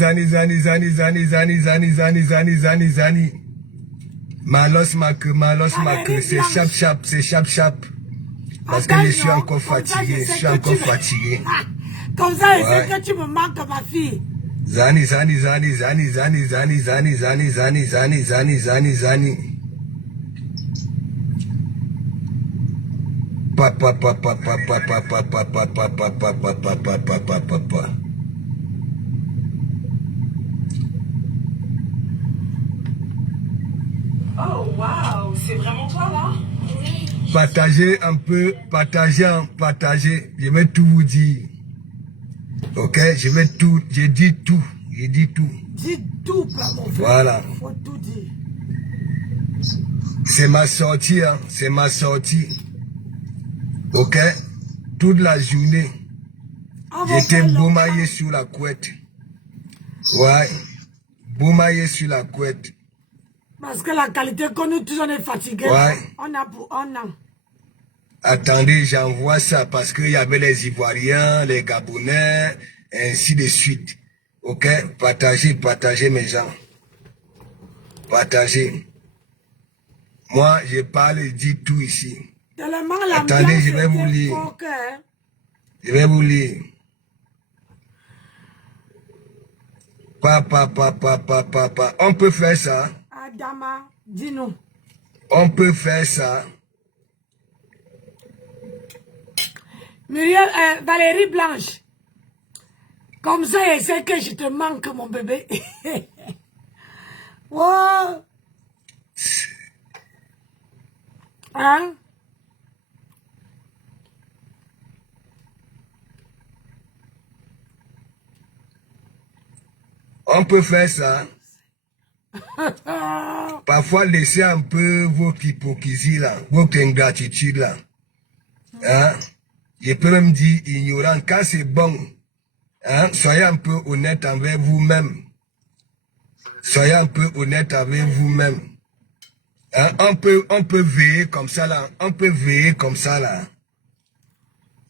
Zani. Malos mak, c'est chap. Parce que je suis encore fatigué, Comme ça, je sais que tu me manques, ma fille. Zani. Papa. Oh, waouh, c'est vraiment toi, là? Partagez un peu, partagez. Je vais tout vous dire. Ok, j'ai dit tout. Dis tout, pas mon frère. Voilà. Il faut tout dire. C'est ma sortie, hein. C'est ma sortie. Ok, toute la journée, j'étais boumaillé sur la couette. Ouais, boumaillé sur la couette. Parce que la qualité que nous tous on est fatigués. Ouais. On a. Attendez, j'envoie ça parce qu'il y avait les Ivoiriens, les Gabonais, ainsi de suite. Ok, partagez mes gens. Partagez. Moi, je parle et dis tout ici. Attendez, je vais vous lire. Je vais vous lire. Papa. On peut faire ça. Adama, dis-nous. On peut faire ça. Muriel, Valérie Blanche. Comme ça, je sais que je te manque, mon bébé. Wow. Hein? On peut faire ça. Parfois, laissez un peu votre hypocrisie là, votre ingratitude là. Hein? Je peux même dire ignorant. Quand c'est bon, hein? Soyez un peu honnête envers vous-même. Soyez un peu honnête avec vous-même. Hein? On peut veiller comme ça là. On peut veiller comme ça là.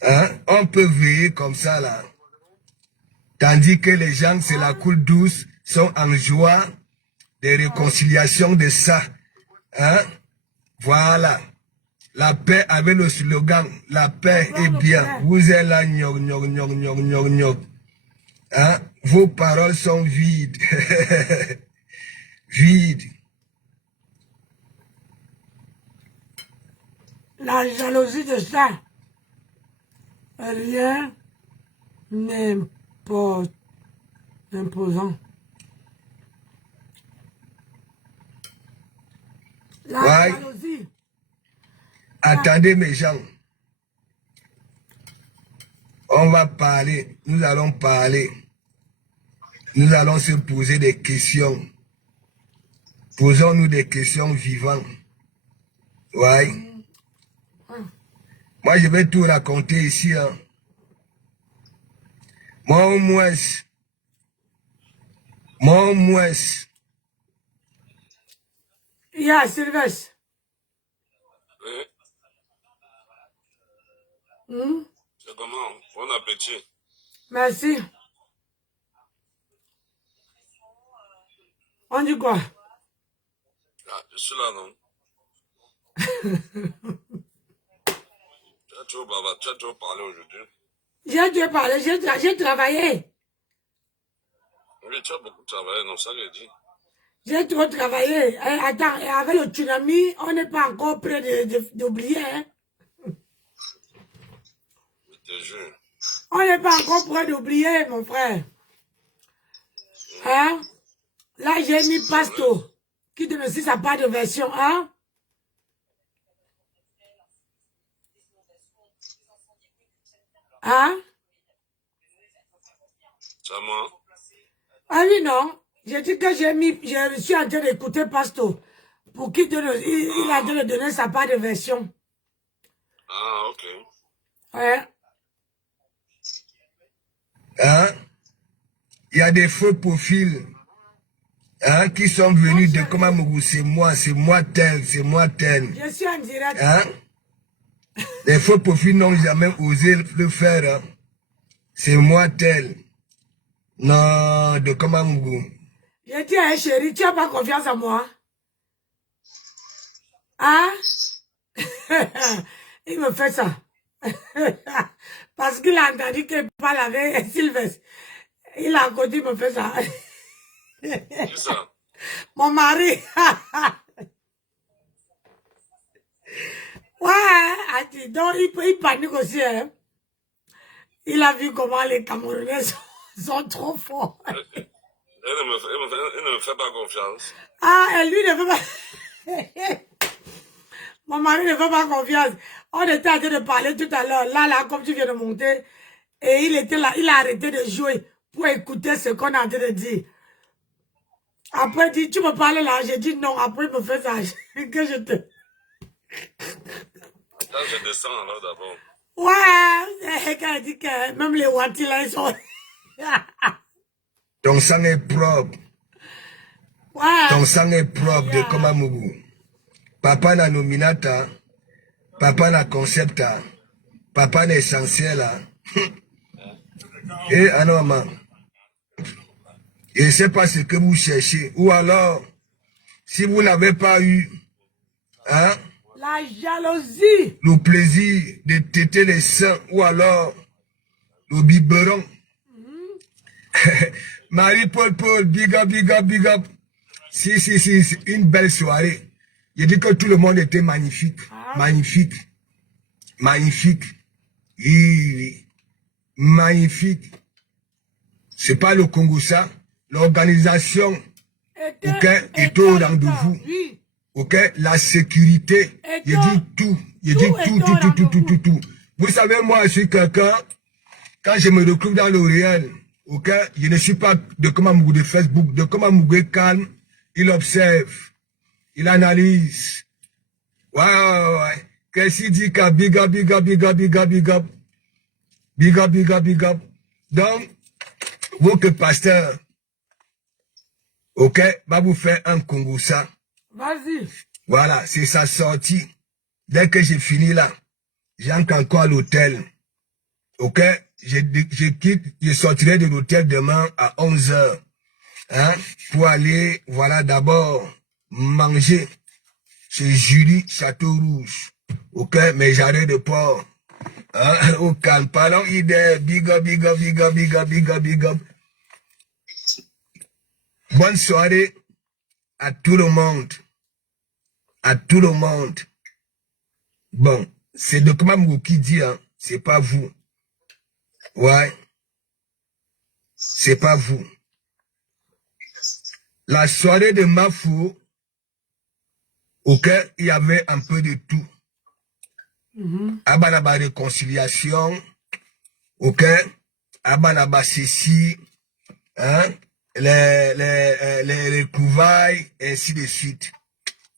Hein? On peut veiller comme ça là. Tandis que les gens, c'est la coule douce, sont en joie de réconciliation de ça. Hein? Voilà. La paix avec le slogan, la paix est bien. Vous êtes là, gnog. Hein? Vos paroles sont vides. Vides. La jalousie de ça. Rien n'est imposant. La jalousie. Attendez mes gens. On va parler. Nous allons parler. Nous allons se poser des questions. Posons-nous des questions vivantes. Ouais. Moi, je vais tout raconter ici. Hein. Moi, au moins. Yeah, Sylvestre. C'est comment? Bon appétit. Merci. On dit quoi? Ah, je suis là, non? Tu as trop parlé aujourd'hui. J'ai dû parler, j'ai travaillé. Oui, tu as beaucoup travaillé, non, ça j'ai dit. J'ai trop travaillé. Attends, avec le tsunami, on n'est pas encore prêt d'oublier. Hein? Je te jure. On n'est pas encore prêt d'oublier, mon frère. Hein? Là, j'ai mis Pasto, qui donne aussi sa part de version. Hein? Hein? C'est moi. Ah oui, non. J'ai dit que je suis en train d'écouter Pasto. Pour qu'il donne, il est en train de donner sa part de version. Ah, ok. Ouais. Hein? Il y a des faux profils. Hein, qui sont venus de comment c'est moi tel. Je suis en direct. Hein? Les faux profils n'ont jamais osé le faire. Hein? C'est moi tel. Non, de Komamougou. J'ai dit à un chéri, tu n'as pas confiance en moi? Hein? Il me fait ça. Parce qu'il a entendu qu'il parle avec Sylvestre. Il a côté, il me fait ça. Qui ça? Mon mari. Ouais, donc il panique aussi. Hein. Il a vu comment les Camerounais sont trop forts. Elle ne me fait pas confiance. Ah, et lui ne veut pas... Mon mari ne fait pas confiance. On était en train de parler tout à l'heure. Là, comme tu viens de monter. Et il était là, il a arrêté de jouer pour écouter ce qu'on est en train de dire. Après, il dit, tu me parles là. J'ai dit non. Après, il me fait ça. Que je te... Là, je descends là d'abord. Ouais, quand il dit que même les Wati là, ils sont... Ton sang est propre. Ouais. Ton sang est propre de Komamougou. Papa na nominata. Papa na concepta. Papa na essentiel. Et maman. Je ne sais pas ce que vous cherchez. Ou alors, si vous n'avez pas eu hein, La jalousie. le plaisir de téter les seins, ou alors le biberon. Marie-Paul, big up, big up, big up. Si, une belle soirée. Je dis que tout le monde était magnifique. Magnifique. Magnifique. Oui. Magnifique. C'est pas le Congo ça. L'organisation est au rendez-vous. Oui. Ok, la sécurité. Je dis tout. Je dis tout. Vous savez, moi, je suis quelqu'un, quand je me retrouve dans le réel, ok, je ne suis pas de Komamougou de Facebook. De Komamougou est calme. Il observe. Il analyse. Ouais. Qu'est-ce qu'il dit qu'à big up. Big up. Donc, vous que pasteur, ok, va vous faire un Congo ça. Vas-y. Voilà, c'est sa sortie. Dès que j'ai fini là, j'entre encore à l'hôtel. Ok, je sortirai de l'hôtel demain à 11h. Hein, pour aller, voilà, d'abord, manger chez Julie Château Rouge. Ok, mes jarrets de porc. Hein, au calme, parlons idée, big up. Bonne soirée à tout le monde. À tout le monde. Bon, c'est de Komamougou qui dit, hein, c'est pas vous. Ouais. C'est pas vous. La soirée de Mafou, ok, il y avait un peu de tout. Abanaba réconciliation, ok, Abanaba ceci, hein, les retrouvailles, ainsi de suite.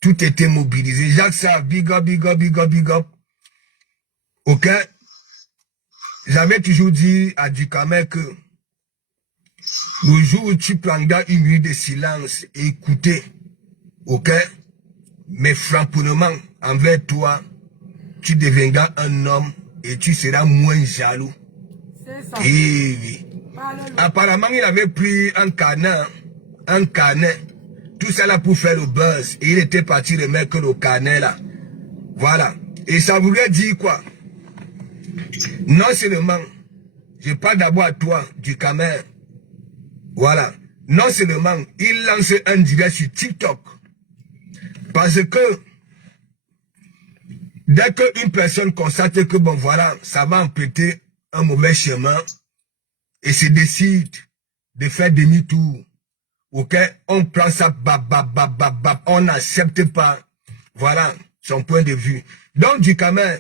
Tout était mobilisé. Jacques Sarr, big up. Ok, j'avais toujours dit à Ducamer que le jour où tu prendras une minute de silence et écouter, ok, mes framponnements envers toi, tu deviendras un homme et tu seras moins jaloux. C'est ça. Et oui. Apparemment, il avait pris un carnet, tout ça là pour faire le buzz. Et il était parti remettre le carnet là. Voilà. Et ça voulait dire quoi? Non seulement, je parle d'abord à toi, du Camer. Voilà. Non seulement, il lance un direct sur TikTok. Parce que, dès qu'une personne constate que, bon voilà, ça va emprunter un mauvais chemin, et se décide de faire demi-tour, ok, on prend ça, on n'accepte pas, voilà, son point de vue. Donc, du Camer,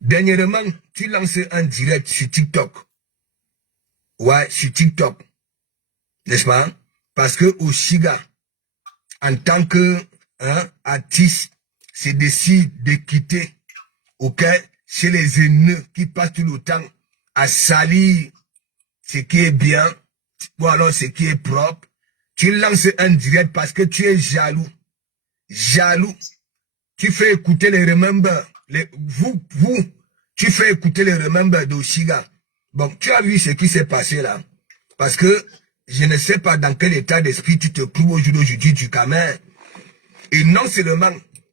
dernièrement, tu lances un direct sur TikTok. Ouais, sur TikTok. N'est-ce pas? Parce que Oshiga, en tant que artiste, se décide de quitter, ok, chez les haineux qui passent tout le temps à salir ce qui est bien, ou alors ce qui est propre. Tu lances un direct parce que tu es jaloux. Jaloux. Tu fais écouter les remembers. Tu fais écouter les remembers d'Oshiga. Bon, tu as vu ce qui s'est passé là. Parce que je ne sais pas dans quel état d'esprit tu te trouves aujourd'hui du Cameroun. Et non seulement,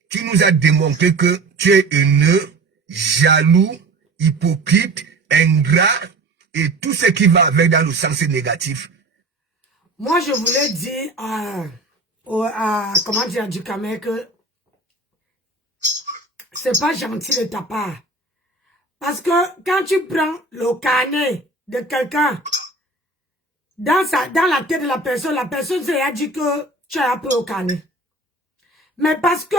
tu nous as démontré que tu es haineux, jaloux, hypocrite, ingrat, et tout ce qui va avec dans le sens négatif. Moi, je voulais dire comment dire, du Cameroun que c'est pas gentil de ta part. Parce que quand tu prends le carnet de quelqu'un, dans la tête de la personne s'est dit que tu as appris au carnet. Mais parce que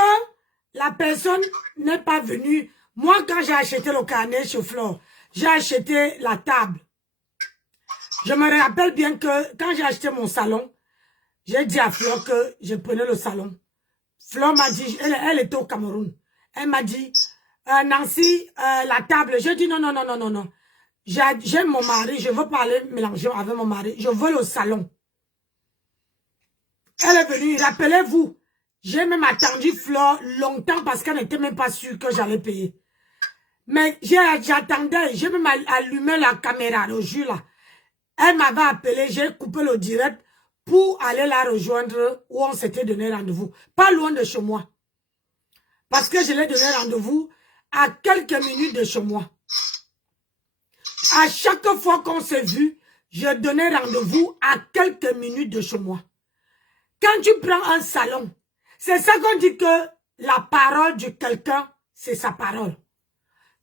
la personne n'est pas venue, moi quand j'ai acheté le carnet chez Flore, j'ai acheté la table. Je me rappelle bien que quand j'ai acheté mon salon, j'ai dit à Flore que je prenais le salon. Flore m'a dit, elle était au Cameroun. Elle m'a dit, Nancy, la table. J'ai dit non. J'ai mon mari, je veux parler mélanger avec mon mari. Je veux le salon. Elle est venue, rappelez-vous, j'ai même attendu Flore longtemps parce qu'elle n'était même pas sûre que j'allais payer. Mais j'attendais, j'ai même allumé la caméra, le jour là. Elle m'avait appelé, j'ai coupé le direct pour aller la rejoindre où on s'était donné rendez-vous. Pas loin de chez moi. Parce que je l'ai donné rendez-vous à quelques minutes de chez moi. À chaque fois qu'on s'est vu, je donnais rendez-vous à quelques minutes de chez moi. Quand tu prends un salon, c'est ça qu'on dit que la parole de quelqu'un, c'est sa parole.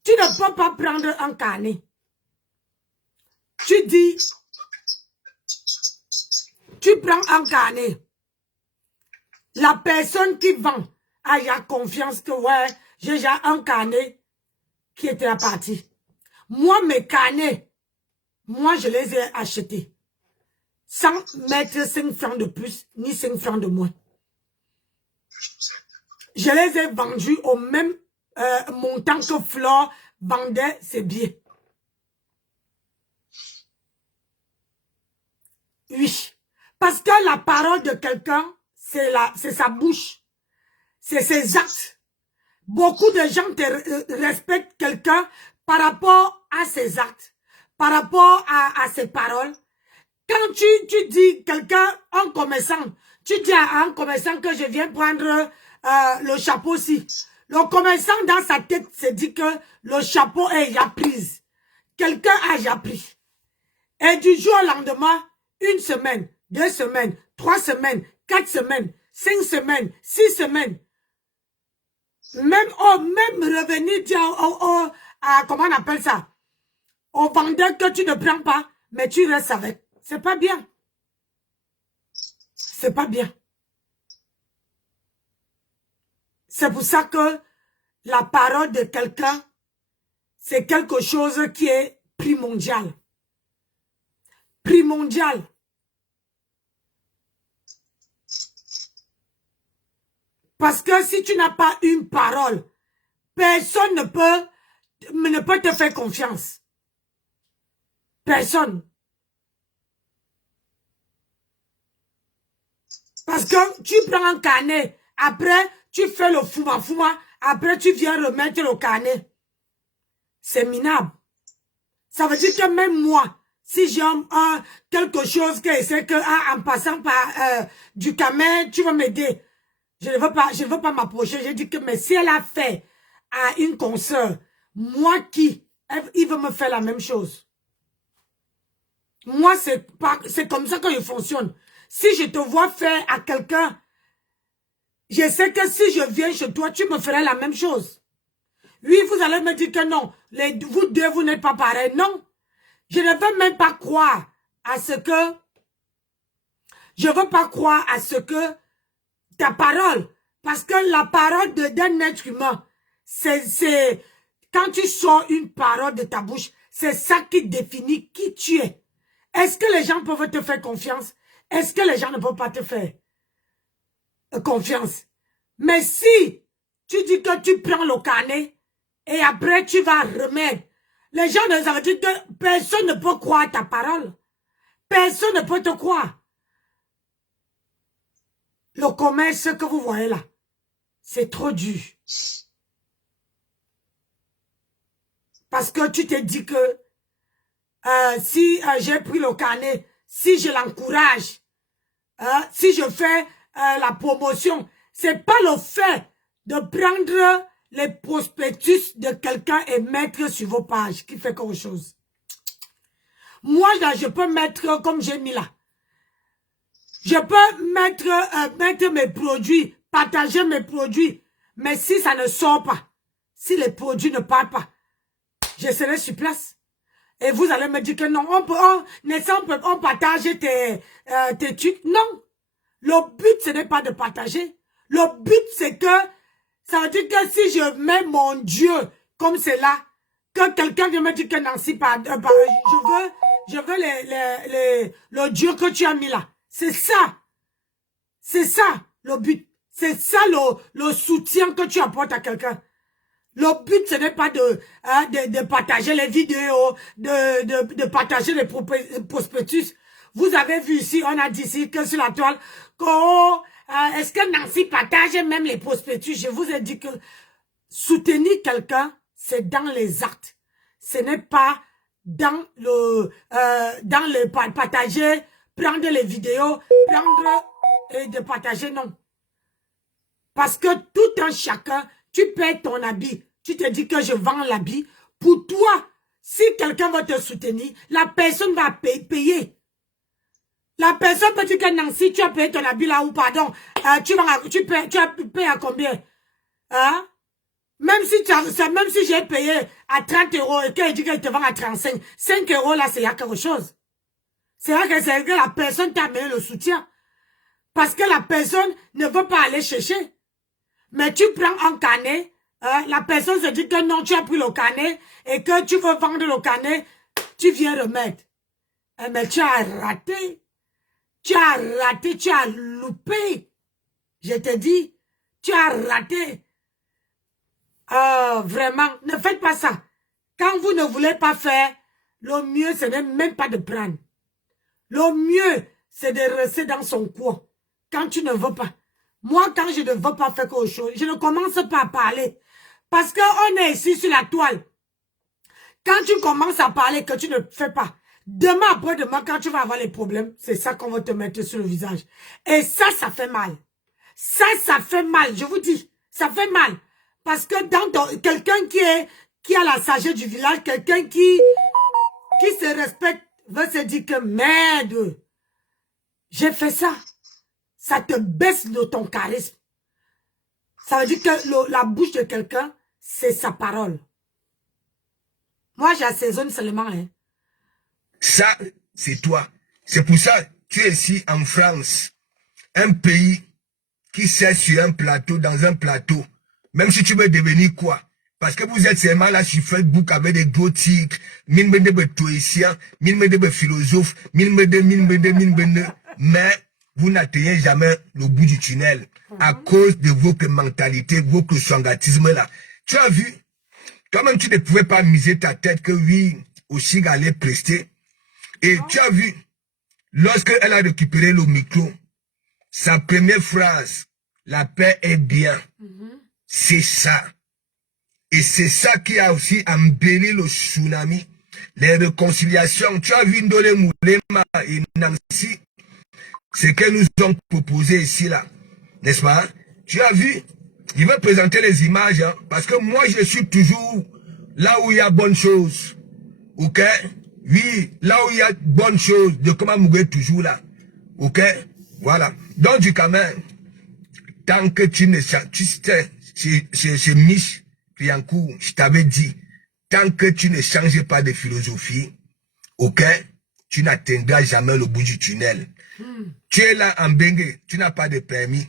Tu ne peux pas prendre un carnet. Tu dis, tu prends un carnet. La personne qui vend a confiance que ouais, j'ai déjà un carnet qui était à partir. Moi, mes carnets, moi, je les ai achetés. Sans mettre 5 francs de plus, ni 5 francs de moins. Je les ai vendus au même montant que Flore vendait ses billets. Oui. Parce que la parole de quelqu'un, c'est sa bouche. C'est ses actes. Beaucoup de gens respectent quelqu'un par rapport à ses actes, par rapport à ses paroles. Quand tu dis quelqu'un, un commerçant, tu dis à un commerçant que je viens prendre le chapeau aussi. Le commerçant dans sa tête se dit que le chapeau est déjà prise. Quelqu'un a déjà pris. Et du jour au lendemain, 1 semaine, 2 semaines, 3 semaines, 4 semaines, 5 semaines, 6 semaines. Même revenir dire comment on appelle ça? Au vendeur que tu ne prends pas, mais tu restes avec. C'est pas bien. C'est pas bien. C'est pour ça que la parole de quelqu'un, c'est quelque chose qui est primordial. Primordial. Parce que si tu n'as pas une parole, personne ne peut te faire confiance. Personne. Parce que tu prends un carnet, après tu fais le fouma, après tu viens remettre le carnet. C'est minable. Ça veut dire que même moi, si j'ai quelque chose que c'est que en passant par du Cameroun, tu vas m'aider. Je ne veux pas m'approcher. Je dis que mais si elle a fait à une consoeur, moi il veut me faire la même chose. Moi, c'est comme ça que je fonctionne. Si je te vois faire à quelqu'un, je sais que si je viens chez toi, tu me ferais la même chose. Oui, vous allez me dire que non, vous deux, vous n'êtes pas pareils. Non, je ne veux même pas croire à ce que... Je ne veux pas croire à ce que ta parole, parce que la parole d'un être humain, c'est quand tu sors une parole de ta bouche, c'est ça qui définit qui tu es. Est-ce que les gens peuvent te faire confiance? Est-ce que les gens ne peuvent pas te faire confiance? Mais si tu dis que tu prends le carnet et après tu vas remettre, les gens ne savent dire que personne ne peut croire ta parole. Personne ne peut te croire. Le commerce que vous voyez là, c'est trop dur. Parce que tu te dis que si j'ai pris le carnet, si je l'encourage, si je fais la promotion. C'est pas le fait de prendre les prospectus de quelqu'un et mettre sur vos pages qui fait quelque chose. Moi, là, je peux mettre comme j'ai mis là. Je peux mettre mes produits, partager mes produits. Mais si ça ne sort pas, si les produits ne partent pas, je serai sur place. Et vous allez me dire que non, on partage tes trucs. Non. Le but, ce n'est pas de partager. Le but, c'est que, ça veut dire que si je mets mon Dieu comme c'est là, que quelqu'un vient me dire que Nancy, je veux le Dieu que tu as mis là. C'est ça. C'est ça, le but. C'est ça, le soutien que tu apportes à quelqu'un. Le but, ce n'est pas de partager les vidéos, de partager les prospectus. Vous avez vu ici, on a dit ici que sur la toile, est-ce que Nancy partage même les prospectus? Je vous ai dit que soutenir quelqu'un, c'est dans les actes. Ce n'est pas dans le partager, prendre les vidéos, et de partager, non. Parce que tout un chacun, tu payes ton habit. Tu te dis que je vends l'habit. Pour toi, si quelqu'un va te soutenir, la personne va payer. La personne peut dire que Nancy, tu as payé ton habit là ou pardon, tu payes à combien? Hein? Même si j'ai payé à 30 € et qu'il dit qu'il te vend à 35, 5 € là, c'est quelque chose. C'est vrai que la personne t'a amené le soutien. Parce que la personne ne veut pas aller chercher. Mais tu prends un carnet, la personne se dit que non, tu as pris le carnet et que tu veux vendre le carnet, tu viens remettre. Mais tu as raté. Tu as loupé. Je te dis, tu as raté. Vraiment, ne faites pas ça. Quand vous ne voulez pas faire, le mieux, ce n'est même pas de prendre. Le mieux, c'est de rester dans son coin. Quand tu ne veux pas. Moi, quand je ne veux pas faire quelque chose, je ne commence pas à parler. Parce qu'on est ici sur la toile. Quand tu commences à parler que tu ne fais pas, demain après-demain, quand tu vas avoir les problèmes, c'est ça qu'on va te mettre sur le visage. Et ça fait mal. Ça fait mal, je vous dis. Ça fait mal. Parce que dans quelqu'un qui a la sagesse du village, quelqu'un qui se respecte, va se dire que merde, j'ai fait ça. Ça te baisse de ton charisme. Ça veut dire que la bouche de quelqu'un, c'est sa parole. Moi, j'assaisonne seulement. Hein. Ça, c'est toi. C'est pour ça que tu es ici en France. Un pays qui sert sur un plateau, dans un plateau. Même si tu veux devenir quoi? Parce que vous êtes seulement là sur Facebook avec des gros titres. Mine de théoriciens, mine de philosophes, mine de. Mais vous n'atteignez jamais le bout du tunnel à cause de votre mentalité, votre sangatisme là. Tu as vu, toi-même tu ne pouvais pas miser ta tête que oui, aussi allait prester. Et tu as vu, lorsque elle a récupéré le micro, sa première phrase, la paix est bien. C'est ça. Et c'est ça qui a aussi embelli le tsunami. Les réconciliations. Tu as vu Ndole Moulema et Nancy. Ce qu'elles nous ont proposé ici, là. N'est-ce pas? Tu as vu? Je vais présenter les images, hein, parce que moi, je suis toujours là où il y a bonnes choses. Ok? Oui, là où il y a bonnes choses, de comment mourir toujours là. Ok? Voilà. Donc, du quand tant que tu ne sais, chez Mich Priancourt, je t'avais dit, tant que tu ne changes pas de philosophie, ok? Tu n'atteindras jamais le bout du tunnel. Tu es là en Bengue, tu n'as pas de permis.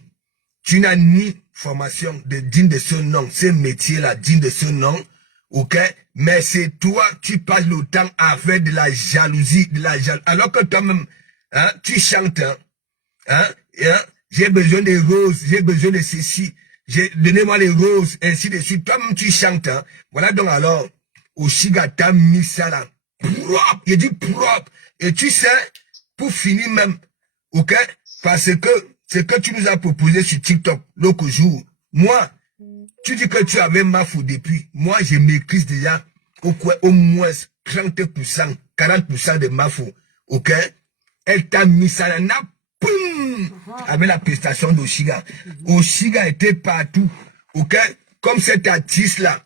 Tu n'as ni formation digne de ce nom, ce métier-là digne de ce nom, ok? Mais c'est toi, tu passes le temps à faire de la jalousie, alors que toi-même, hein, tu chantes, hein, j'ai besoin des roses, j'ai besoin de ceci, donnez-moi les roses, ainsi de suite. Toi-même, tu chantes, hein. Voilà donc alors, Oshiga t'a mis ça là, propre, il dit propre. Et tu sais, pour finir même, ok? Parce que ce que tu nous as proposé sur TikTok l'autre jour, moi, tu dis que tu avais ma fou depuis. Moi, je maîtrise déjà au moins 30%, 40% de ma fou. Ok? Elle t'a mis ça là, poum, avec la prestation d'Oshiga. Oshiga était partout, ok? Comme cet artiste-là,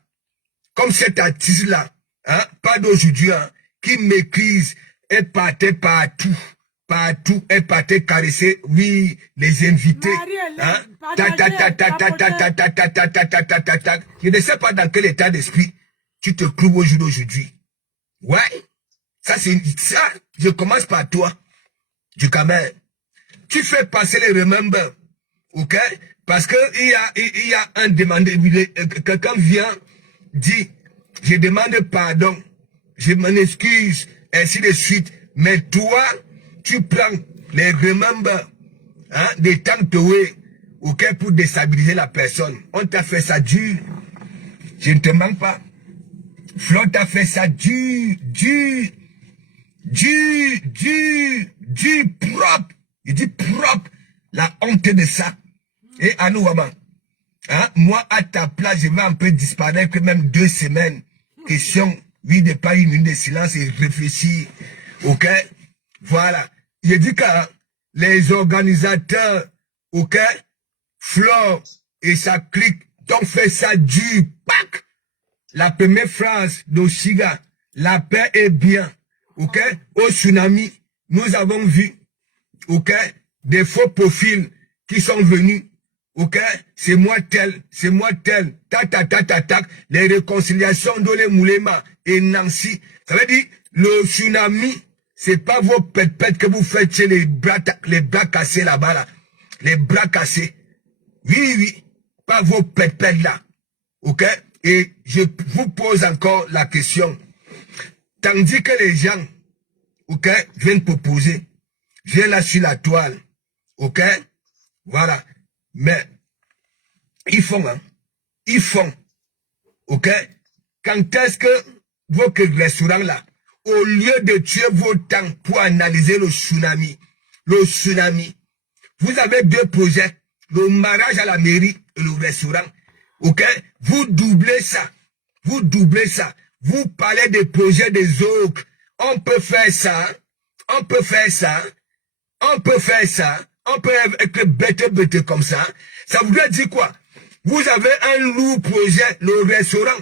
hein, pas d'aujourd'hui, hein, qui maîtrise, elle partait partout, elle partait caresser, oui, les invités, hein? Je ne sais pas dans quel état d'esprit tu te trouves au jour d'aujourd'hui. Ouais, ça, je commence par toi, du Cameroun. Tu fais passer les remember, ok? Parce que il y a un demandé, quelqu'un vient, dit, je demande pardon, je m'en excuse, ainsi de suite. Mais toi, tu prends les remember, hein, des Tangtoé, ok, pour déstabiliser la personne. On t'a fait ça dur. Je ne te manque pas. Flo t'a fait ça dur, propre. Il dit propre, la honte de ça. Et à nous, hein, moi, à ta place, je vais un peu disparaître, même 2 semaines. Question, oui, de pas une minute de silence et réfléchir. Ok? Voilà. Je dis que les organisateurs, ok, Flo et sa clique, t'ont fait ça dur. Pac! La première phrase d'Oshiga, la paix est bien. Ok? Au tsunami, nous avons vu, ok, des faux profils qui sont venus. Ok? C'est moi tel, tac, les réconciliations d'Ole Moulema et Nancy. Ça veut dire, le tsunami, c'est pas vos pètes que vous faites chez les bras cassés là-bas, là. Les bras cassés. Oui, pas vos pètes là. Ok? Et je vous pose encore la question. Tandis que les gens, ok, viennent proposer, viennent là sur la toile, ok? Voilà. Mais, ils font, ok? Quand est-ce que votre restaurant là, au lieu de tuer vos temps pour analyser le tsunami, vous avez 2 projets, le mariage à la mairie et le restaurant, ok? Vous doublez ça, vous parlez des projets des autres, on peut faire ça, on peut être bête comme ça. Ça voudrait dire quoi? Vous avez un lourd projet, le restaurant,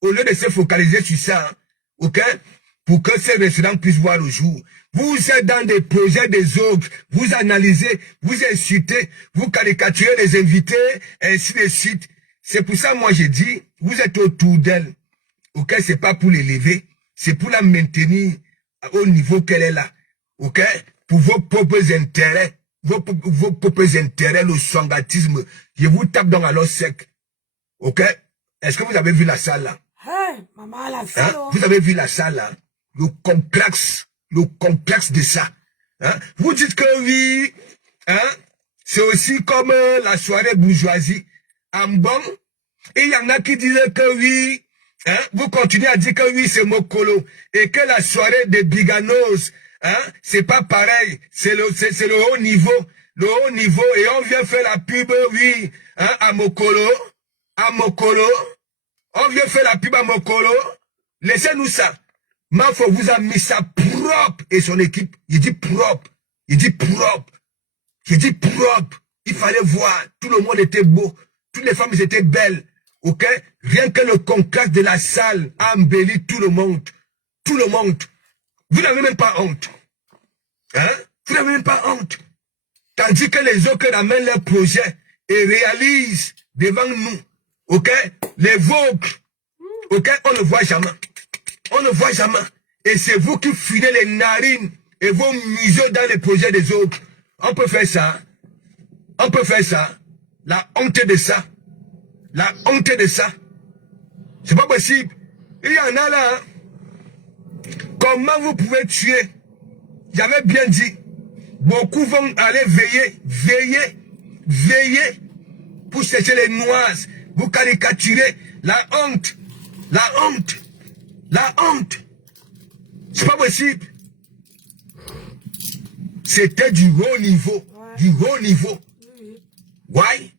au lieu de se focaliser sur ça, hein, ok? Pour que ce restaurant puisse voir le jour. Vous êtes dans des projets des autres, vous analysez, vous insultez, vous caricaturez les invités, ainsi de suite. C'est pour ça, moi, j'ai dit, vous êtes autour d'elle. Ok? C'est pas pour l'élever, c'est pour la maintenir au niveau qu'elle est là. Ok? Pour vos propres intérêts, le sangatisme, je vous tape dans la l'os sec. Ok? Est-ce que vous avez vu la salle là? Hey, maman, la salle. Hein? Vous avez vu la salle là? Le complexe de ça. Hein? Vous dites que oui, hein? C'est aussi comme la soirée bourgeoisie. En bon, et il y en a qui disaient que oui, hein? Vous continuez à dire que oui, c'est Mokolo. Et que la soirée des Biganos, hein? C'est pas pareil. C'est le haut niveau. Le haut niveau. Et on vient faire la pub, oui, hein? À Mokolo. On vient faire la pub à Mokolo. Laissez-nous ça. Mafo vous a mis ça propre. Et son équipe, il dit propre. Il fallait voir. Tout le monde était beau. Toutes les femmes étaient belles. Ok? Rien que le concasse de la salle a embelli tout le monde. Vous n'avez même pas honte. Hein? Vous n'avez même pas honte. Tandis que les autres ramènent leurs projets et réalisent devant nous. Ok? Les vôtres. Ok? On ne voit jamais. Et c'est vous qui filez les narines et vos miseux dans les projets des autres. On peut faire ça. La honte de ça. C'est pas possible. Il y en a là. Hein? Comment vous pouvez tuer? J'avais bien dit. Beaucoup vont aller veiller pour sécher les noises. Vous caricaturez la honte. C'est pas possible. C'était du haut niveau. Ouais.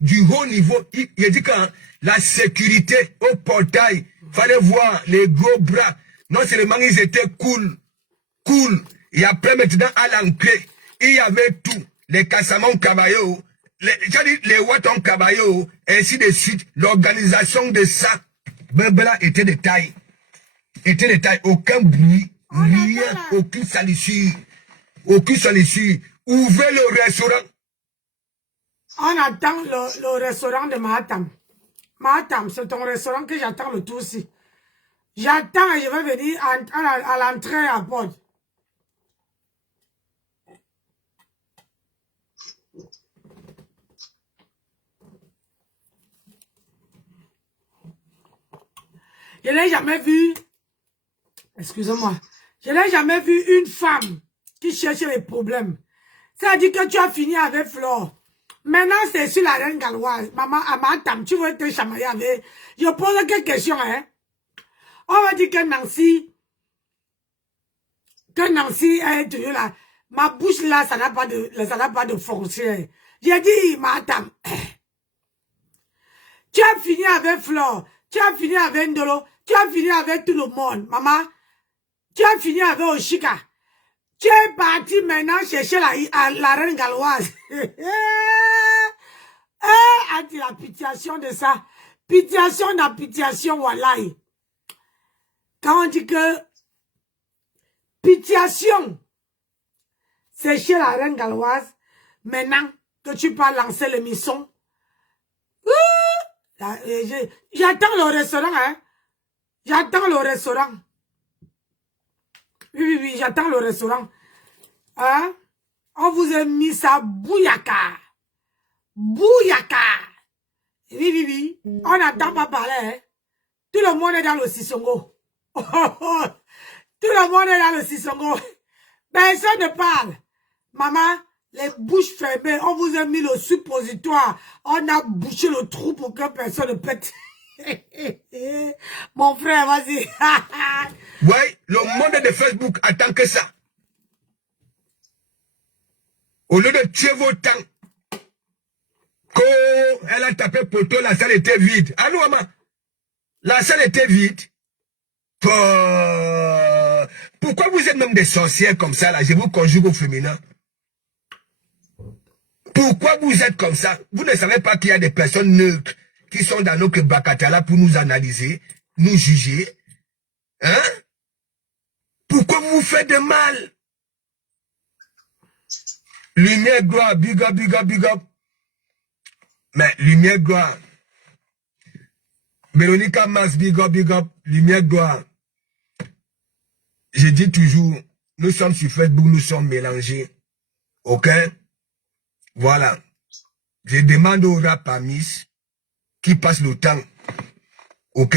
Du haut niveau. Il dit que la sécurité au portail, fallait voir les gros bras, Non seulement ils étaient cool. Et après maintenant à l'entrée, il y avait tout. Les Casamance Caballo, les Waton Caballo, ainsi de suite. L'organisation de ça, Berbera était de taille. Aucun bruit, rien, aucune salissure. Ouvrez le restaurant. On attend le restaurant de Mahatam. Mahatam, c'est ton restaurant que j'attends le tout aussi. J'attends et je vais venir à l'entrée à porte. Je n'ai jamais vu, excusez-moi, je n'ai jamais vu une femme qui cherchait les problèmes. C'est-à-dire que tu as fini avec Flore. Maintenant, c'est sur la reine galloise. Maman, à Matam, tu veux te chamailler avec. Je pose quelques questions, hein. On va dire que Nancy est toujours là. Ma bouche là, ça n'a pas de foncière. J'ai dit, Matam, tu as fini avec Flore, tu as fini avec Ndolo, tu as fini avec tout le monde, maman. Tu as fini avec Oshika. Tu es parti maintenant chercher la reine galloise. A dit la pitiation de ça. Pitiation n'a pitiation, wallahi. Quand on dit que pitiation, c'est chez la reine galloise, maintenant que tu peux lancer l'émission, j'attends le restaurant, hein. J'attends le restaurant. Oui, j'attends le restaurant. Hein? On vous a mis ça bouyaka. Bouyaka. Oui. On n'attend pas parler, hein. Tout le monde est dans le Sissongo. Tout le monde est dans le Sissongo. Personne ne parle. Maman, les bouches fermées, on vous a mis le suppositoire. On a bouché le trou pour que personne ne pète. Mon frère, vas-y. Ouais, le monde de Facebook attend que ça. Au lieu de tuer vos temps, quand elle a tapé poteau, la salle était vide. Ah non, maman, la salle était vide. Pourquoi vous êtes même des sorcières comme ça, là? Je vous conjugue au féminin. Pourquoi vous êtes comme ça? Vous ne savez pas qu'il y a des personnes neutres qui sont dans notre Bakatala pour nous analyser, nous juger. Hein? Pourquoi vous vous faites de mal? Lumière, gloire, big up. Mais lumière, gloire. Véronica Mas, big up. Lumière, gloire. Je dis toujours, nous sommes sur Facebook, nous sommes mélangés. Ok? Voilà. Je demande aux rap amis qui passent le temps. Ok?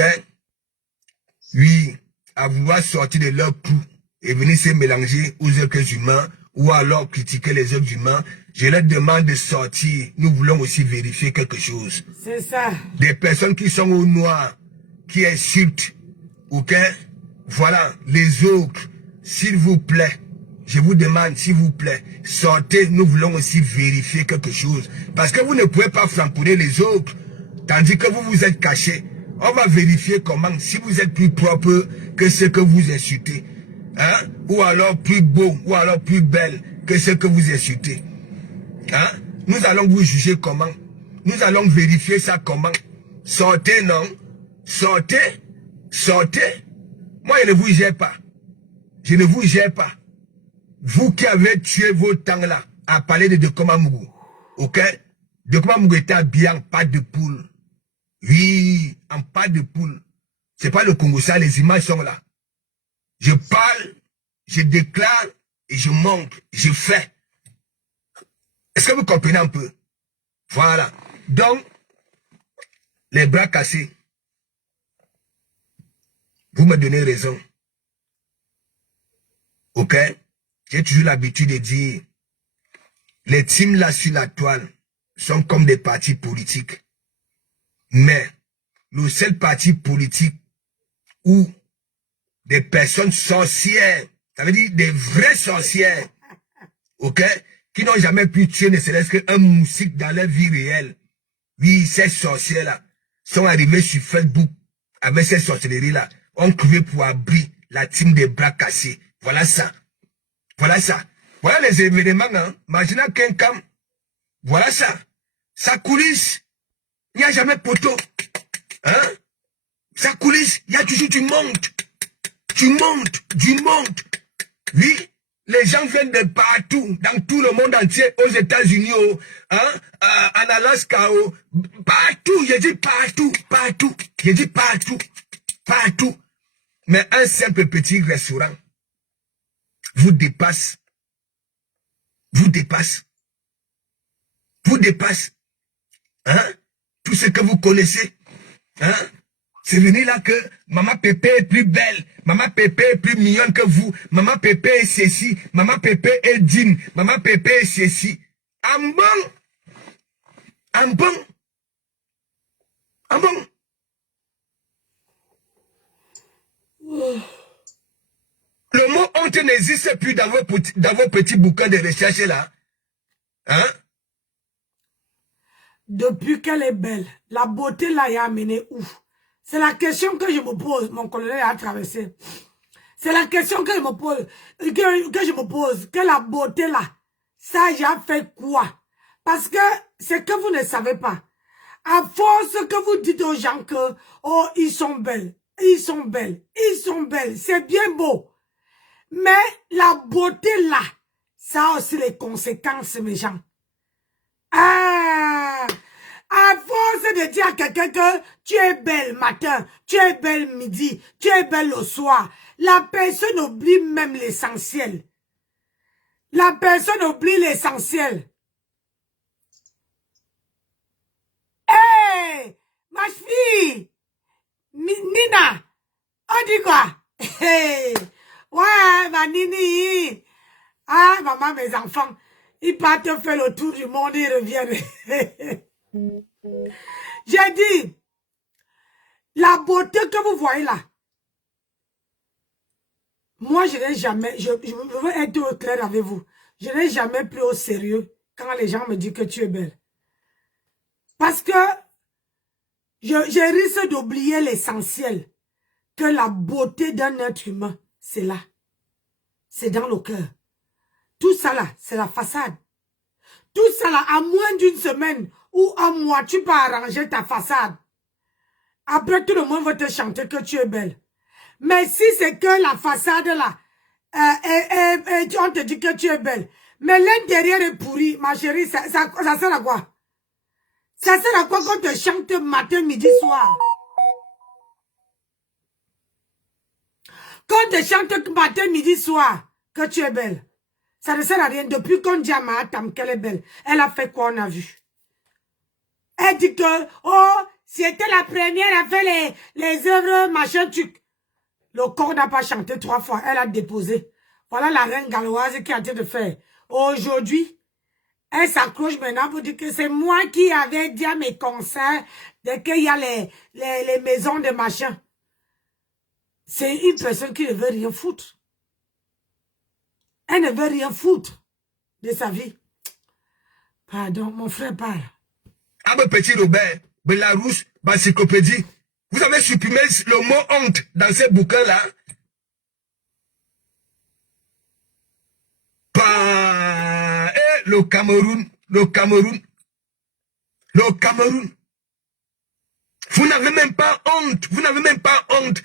Oui, à vouloir sortir de leur trou et venir se mélanger aux êtres humains ou alors critiquer les êtres humains. Je leur demande de sortir. Nous voulons aussi vérifier quelque chose. C'est ça. Des personnes qui sont au noir, qui insultent. Ok? Voilà. Les autres, s'il vous plaît, je vous demande, s'il vous plaît, sortez. Nous voulons aussi vérifier quelque chose. Parce que vous ne pouvez pas flamponner les autres, tandis que vous vous êtes cachés. On va vérifier comment, si vous êtes plus propre que ce que vous insultez. Hein? Ou alors plus beau, ou alors plus belle que ce que vous insultez. Hein? Nous allons vous juger comment? Nous allons vérifier ça comment? Sortez, non? Sortez. Moi, je ne vous gère pas. Je ne vous gère pas. Vous qui avez tué vos temps là, à parler de Dekomamougou. Ok? Dekomamougou était bien en pas de poule. Oui, en pas de poule. C'est pas le Congo, ça, les images sont là. Je parle, je déclare, et je montre, je fais. Est-ce que vous comprenez un peu? Voilà. Donc, les bras cassés. Vous me donnez raison. Ok? J'ai toujours l'habitude de dire, les teams là sur la toile sont comme des partis politiques. Mais, le seul parti politique où des personnes sorcières, ça veut dire des vraies sorcières, ok, qui n'ont jamais pu tuer ne serait-ce qu'un moustique dans leur vie réelle. Oui, ces sorcières-là sont arrivées sur Facebook avec ces sorcelleries-là, ont trouvé pour abri la team des bras cassés. Voilà ça. Voilà ça. Voilà les événements, hein. Imaginez qu'un camp. Voilà ça. Ça coulisse. Il n'y a jamais poteau. Hein? Ça coulisse. Il y a toujours du monde. Du monde. Du monde. Oui. Les gens viennent de partout, dans tout le monde entier, aux États-Unis, hein, en Alaska, partout, j'ai dit partout, partout, j'ai dit partout, partout. Mais un simple petit restaurant vous dépasse, vous dépasse, vous dépasse, hein, tout ce que vous connaissez, hein. C'est venu là que Maman Pépé est plus belle, Maman Pépé est plus mignonne que vous, Maman Pépé est ceci, Maman Pépé est digne, Maman Pépé est ceci. En bon, en bon, en bon. Le mot honte n'existe plus dans vos petits bouquins de recherche là. Hein? Depuis qu'elle est belle, la beauté l'a amené où? C'est la question que je me pose, mon colonel a traversé. C'est la question que je me pose, que la beauté là, ça a fait quoi? Parce que c'est que vous ne savez pas. À force que vous dites aux gens que, oh, ils sont belles, ils sont belles, ils sont belles, c'est bien beau. Mais la beauté là, ça a aussi les conséquences, mes gens. Ah! À force de dire à quelqu'un que tu es belle matin, tu es belle midi, tu es belle le soir, la personne oublie même l'essentiel. La personne oublie l'essentiel. Hey, ma fille, Nina, on dit quoi? Hey, ouais, ma Nini. Ah, maman, mes enfants, ils partent faire le tour du monde et reviennent. J'ai dit, la beauté que vous voyez là, moi je n'ai jamais, je veux être clair avec vous, je n'ai jamais pris au sérieux quand les gens me disent que tu es belle. Parce que je risque d'oublier l'essentiel, que la beauté d'un être humain, c'est là, c'est dans le cœur. Tout ça là, c'est la façade. Tout ça là, à moins d'une semaine ou un mois, tu peux arranger ta façade. Après, tout le monde va te chanter que tu es belle. Mais si c'est que la façade là, on te dit que tu es belle, mais l'intérieur est pourri, ma chérie, ça sert à quoi? Ça sert à quoi qu'on te chante matin, midi, soir? Qu'on te chante matin, midi, soir, que tu es belle. Ça ne sert à rien. Depuis qu'on dit à Mahatam qu'elle est belle, elle a fait quoi on a vu? Elle dit que, oh, c'était la première à faire les œuvres, machin, truc. Le corps n'a pas chanté 3 fois. Elle a déposé. Voilà la reine galloise qui a été de faire. Aujourd'hui, elle s'accroche maintenant pour dire que c'est moi qui avais dit à mes concerts dès qu'il y a les maisons de machin. C'est une personne qui ne veut rien foutre. Elle ne veut rien foutre de sa vie. Pardon, mon frère parle. Ah, mon petit Robert, Belarus, Encyclopédie, vous avez supprimé le mot honte dans ces bouquins-là. Le Cameroun. Vous n'avez même pas honte. Vous n'avez même pas honte.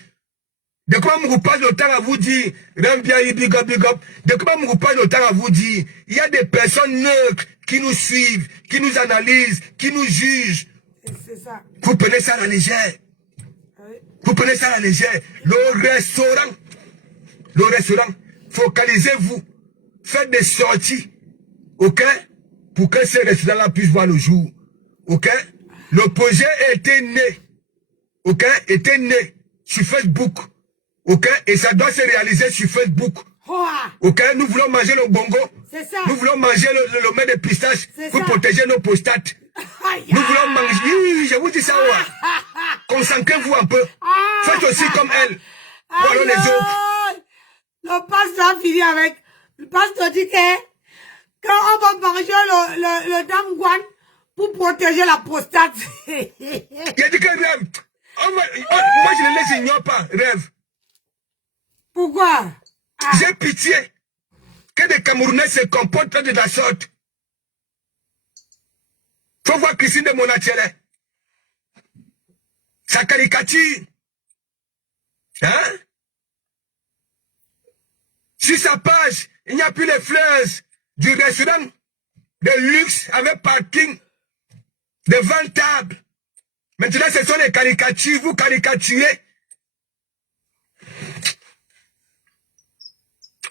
De quoi on vous passe le temps à vous dire, big up. De quoi on vous passe le temps à vous dire, il y a des personnes neutres qui nous suivent, qui nous analysent, qui nous jugent. C'est ça. Vous prenez ça à la légère. Oui. Vous prenez ça à la légère. Le restaurant, focalisez-vous. Faites des sorties. Ok? Pour que ce restaurant-là puisse voir le jour. Ok? Le projet était né. Ok? Était né sur Facebook. Ok? Et ça doit se réaliser sur Facebook. Ok? Nous voulons manger le bongo. C'est ça. Nous voulons manger le mets de pistache pour protéger nos prostates. Nous voulons manger. Oui, je vous dis ça. Ouais. Concentrez-vous un peu. Faites aussi comme elle. Voilà les autres. Le pasteur a fini avec. Le pasteur dit que quand on va manger le damgouan pour protéger la prostate. Il a dit que rêve. Moi, je ne les ignore pas. Rêve. Pourquoi? J'ai pitié que des Camerounais se comportent de la sorte. Faut voir Christine de Monachele. Sa caricature. Hein? Sur sa page, il n'y a plus les fleurs du restaurant de luxe avec parking, de 20 tables. Maintenant, ce sont les caricatures. Vous caricaturez.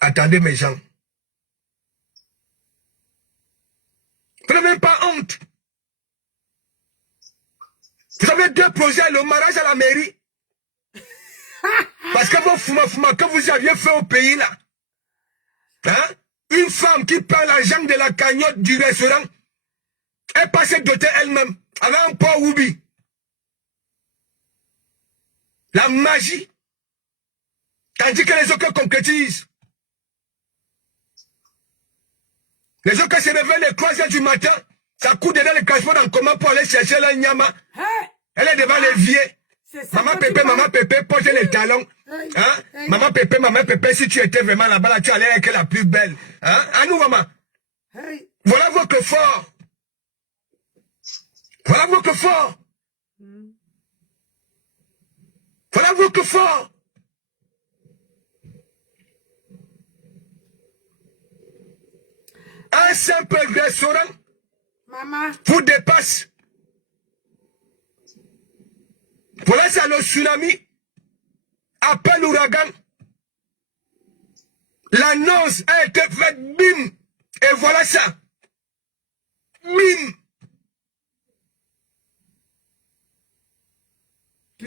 Attendez, mes gens. Vous n'avez même pas honte. Vous avez 2 projets, le mariage à la mairie. Parce que vos fuma que vous aviez fait au pays là. Hein? Une femme qui prend l'argent de la cagnotte du restaurant est passée doter elle-même avec un pot Woubi. La magie. Tandis que les autres concrétisent. Les autres se réveillent les 3 heures du matin. Ça court dedans le transport en commun pour aller chercher la nyama. Hey. Elle est devant les vieux. Maman Pépé, porte les talons. Hein? Maman Pépé, si tu étais vraiment là-bas, là, tu allais être la plus belle. Hein? À nous, maman. Hey. Voilà votre fort. Voilà votre fort. Voilà votre fort. Un simple restaurant Maman. vous dépasse. Voilà ça le tsunami. Appel l'ouragan. L'annonce a été faite, bim. Et voilà ça. Bim.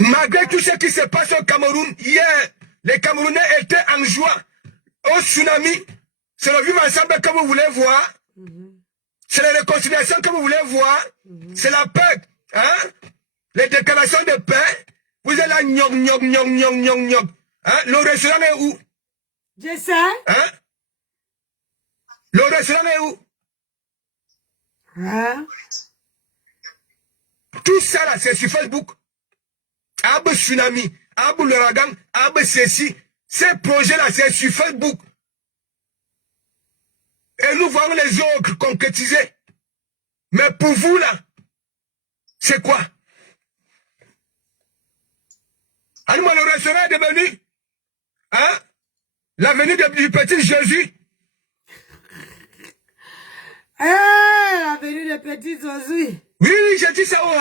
Malgré tout ce qui se passe au Cameroun, hier, les Camerounais étaient en joie. Au tsunami, c'est le vivre ensemble que vous voulez voir. C'est la réconciliation que vous voulez voir. C'est la paix. Hein? Les déclarations de paix. Vous êtes là, gnog. Hein? Le restaurant est où? Je sais. Hein? Le restaurant est où? Hein? Tout ça là, c'est sur Facebook. Abe tsunami, Abe l'ouragan, Abe ceci. Ces projets-là, c'est sur Facebook. Et nous voyons les autres concrétiser. Mais pour vous, là, c'est quoi? Alors, le restaurant est devenu, hein, l'avenue du petit Jésus. L'avenue du petit Jésus. Oui, j'ai dit ça, ouais.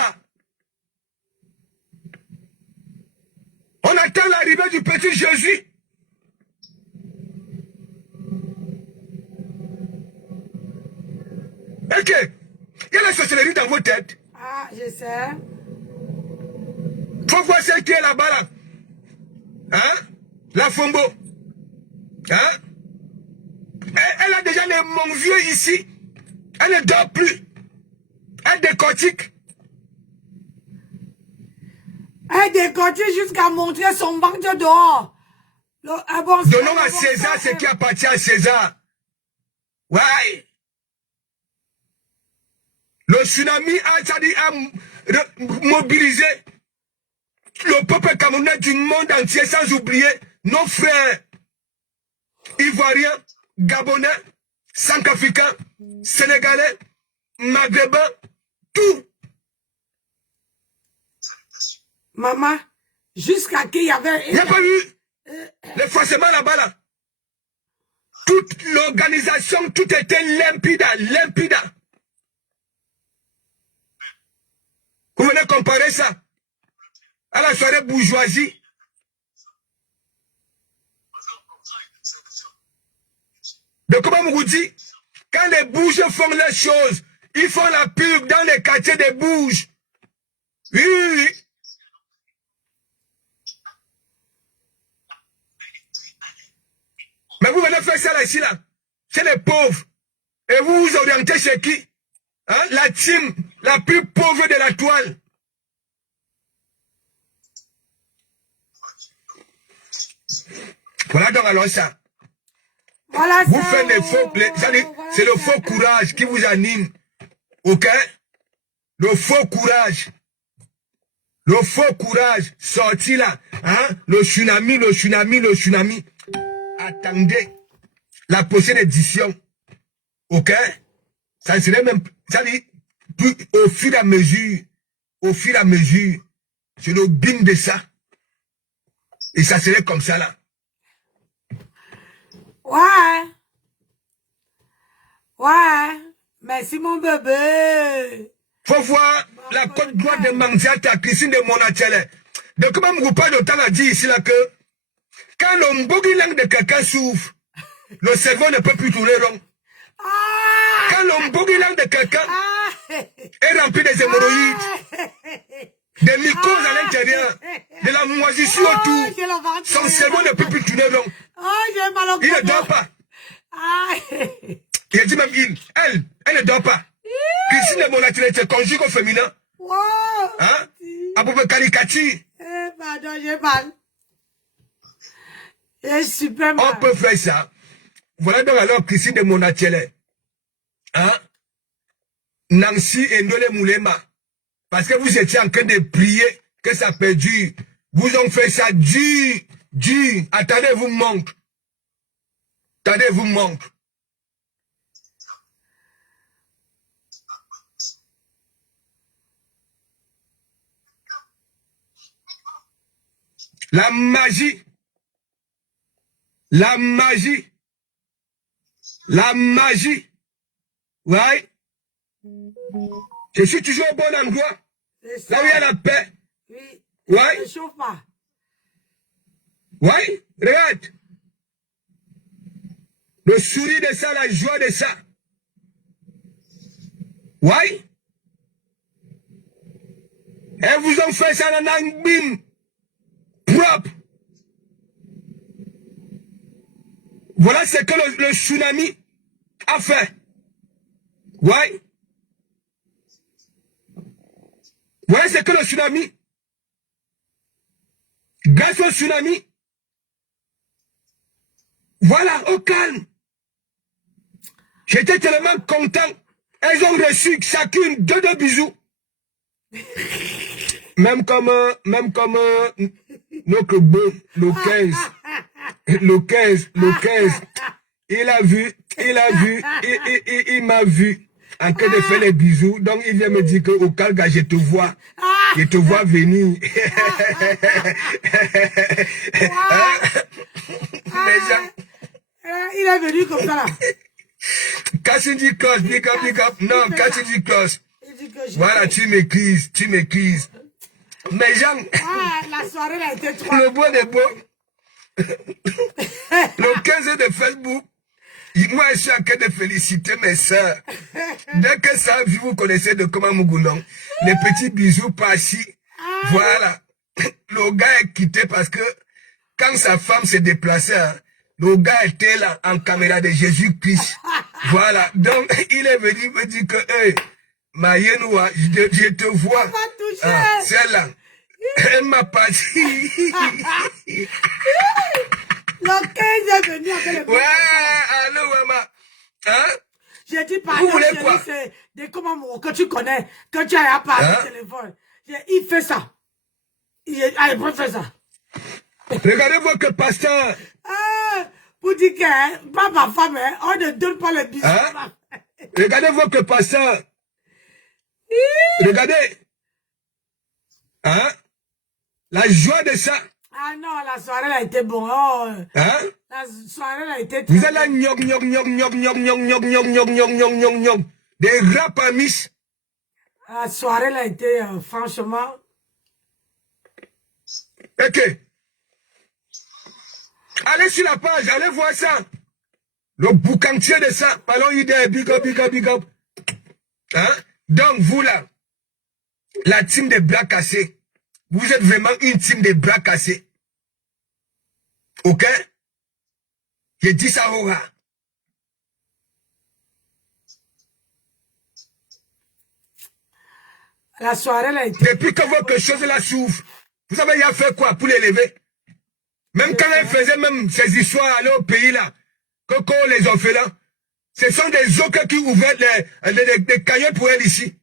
On attend l'arrivée du petit Jésus. Ok. Il y a la sorcellerie dans vos têtes. Ah, je sais. Faut voir celle qui est là-bas, là. Hein? La Fombo. Hein? Elle a déjà les mon vieux ici. Elle ne dort plus. Elle décortique. Elle décortique jusqu'à montrer son banque de dehors. Donnons à César ce qui appartient à César. Ouais. Le tsunami a mobilisé le peuple camerounais du monde entier, sans oublier nos frères ivoiriens, gabonais, centrafricains, sénégalais, maghrébins, tout. Maman, jusqu'à qu'il y avait... Il n'y a pas eu le forcément là-bas, là. Toute l'organisation, tout était limpide. Vous venez comparer ça à la soirée bourgeoisie. De comment vous dit, quand les bourges font les choses, ils font la pub dans les quartiers des bourges. Oui. Mais vous venez faire ça là, ici, là. C'est les pauvres. Et vous vous orientez chez qui? Hein? La team la plus pauvre de la toile. Voilà donc alors ça. Voilà vous ça. faites des faux... C'est le faux courage qui vous anime. Ok? Le faux courage. Le faux courage sorti là. Hein? Le tsunami. attendez la prochaine édition. Ok? Ça serait même, ça dit, au fur et à mesure, je le bine de ça. Et ça serait comme ça là. Ouais. Ouais. Merci mon bébé. Faut voir la côte droite de Manziata, Christine de Monachele. Donc, comment vous parlez de temps a dit ici là que quand le bogey langue de quelqu'un s'ouvre, le cerveau ne peut plus tourner rond. Ah! Quand le bogey langue de quelqu'un est rempli des hémorroïdes, des mycoses à l'intérieur, de la moisissure autour, son cerveau ne peut plus tourner rond. J'ai mal au Il ne dort pas. Il a dit même elle ne dort pas. Christine de Monachele se conjugue au féminin. Wow. Hein? Aboubakar Kati. Pardon, j'ai mal. J'ai super mal. On peut faire ça. Voilà donc alors Christine de Monachele. Hein? Nancy et Ndole Moulema. Parce que vous étiez en train de prier que ça perdure. Vous ont fait ça dur. Attendez, vous montre. Attendez, vous montre. La magie. Ouais. Je suis toujours au bon endroit. Là où il y a la paix. Oui. Ouais. Ne chauffe pas. Ouais. Regarde. Le sourire de ça, la joie de ça. Ouais. Et vous ont fait ça dans un bim. Propre. Voilà ce que le tsunami a fait. Ouais. Voilà ce que le tsunami. Grâce au tsunami. Voilà, au calme. J'étais tellement content. Elles ont reçu chacune deux bisous. Même comme notre beau, le 15. Le 15. Il m'a vu en train de faire les bisous. Donc il vient me dire que au Calga, je te vois venir. Il est venu comme ça là. Cassidy Cross, big up. Non, Cassidy Cross. Voilà, tu m'écrises. Mais Jean, la soirée a été trop. le beau des beaux. Le 15 de Facebook, moi je suis en train de féliciter mes soeurs. Dès que ça a vu, vous connaissez de comment Mougounon. Les petits bisous par-ci. Voilà. Le gars est quitté parce que quand sa femme s'est déplacée, hein, le gars était là en caméra de Jésus-Christ. Voilà. Donc il est venu me dire que hey, Maïenoua, je te vois. Ah, celle-là. Elle m'a pas dit. Le 15 est venu avec les ouais, allô, maman. Hein? J'ai dit, pardon, c'est des comment que tu connais, que tu as parlé au téléphone. Il fait ça. Il fait ça. Regardez votre pasteur. Pour dire que, pas ma femme, on ne donne pas le bisou. Hein? Regardez votre pasteur. Regardez. Hein? La joie de ça. Ah non, la soirée a été bonne. Oh. Hein? La soirée a été très vous allez gnog. Des rap à miss. La soirée a été, franchement. Ok. Allez sur la page, allez voir ça. Le boucantier de ça. Parlons idée, big up. Hein? Donc, vous là, la team des bras cassés, vous êtes vraiment une team des bras cassés. Ok? J'ai dit ça au rat. La soirée a été... Depuis que votre chose là s'ouvre, vous savez, il a fait quoi pour l'élever? Même quand elle faisait même ces histoires aller au pays là, Coco, les orphelins, ce sont des autres qui ouvraient des cagnottes pour elle ici.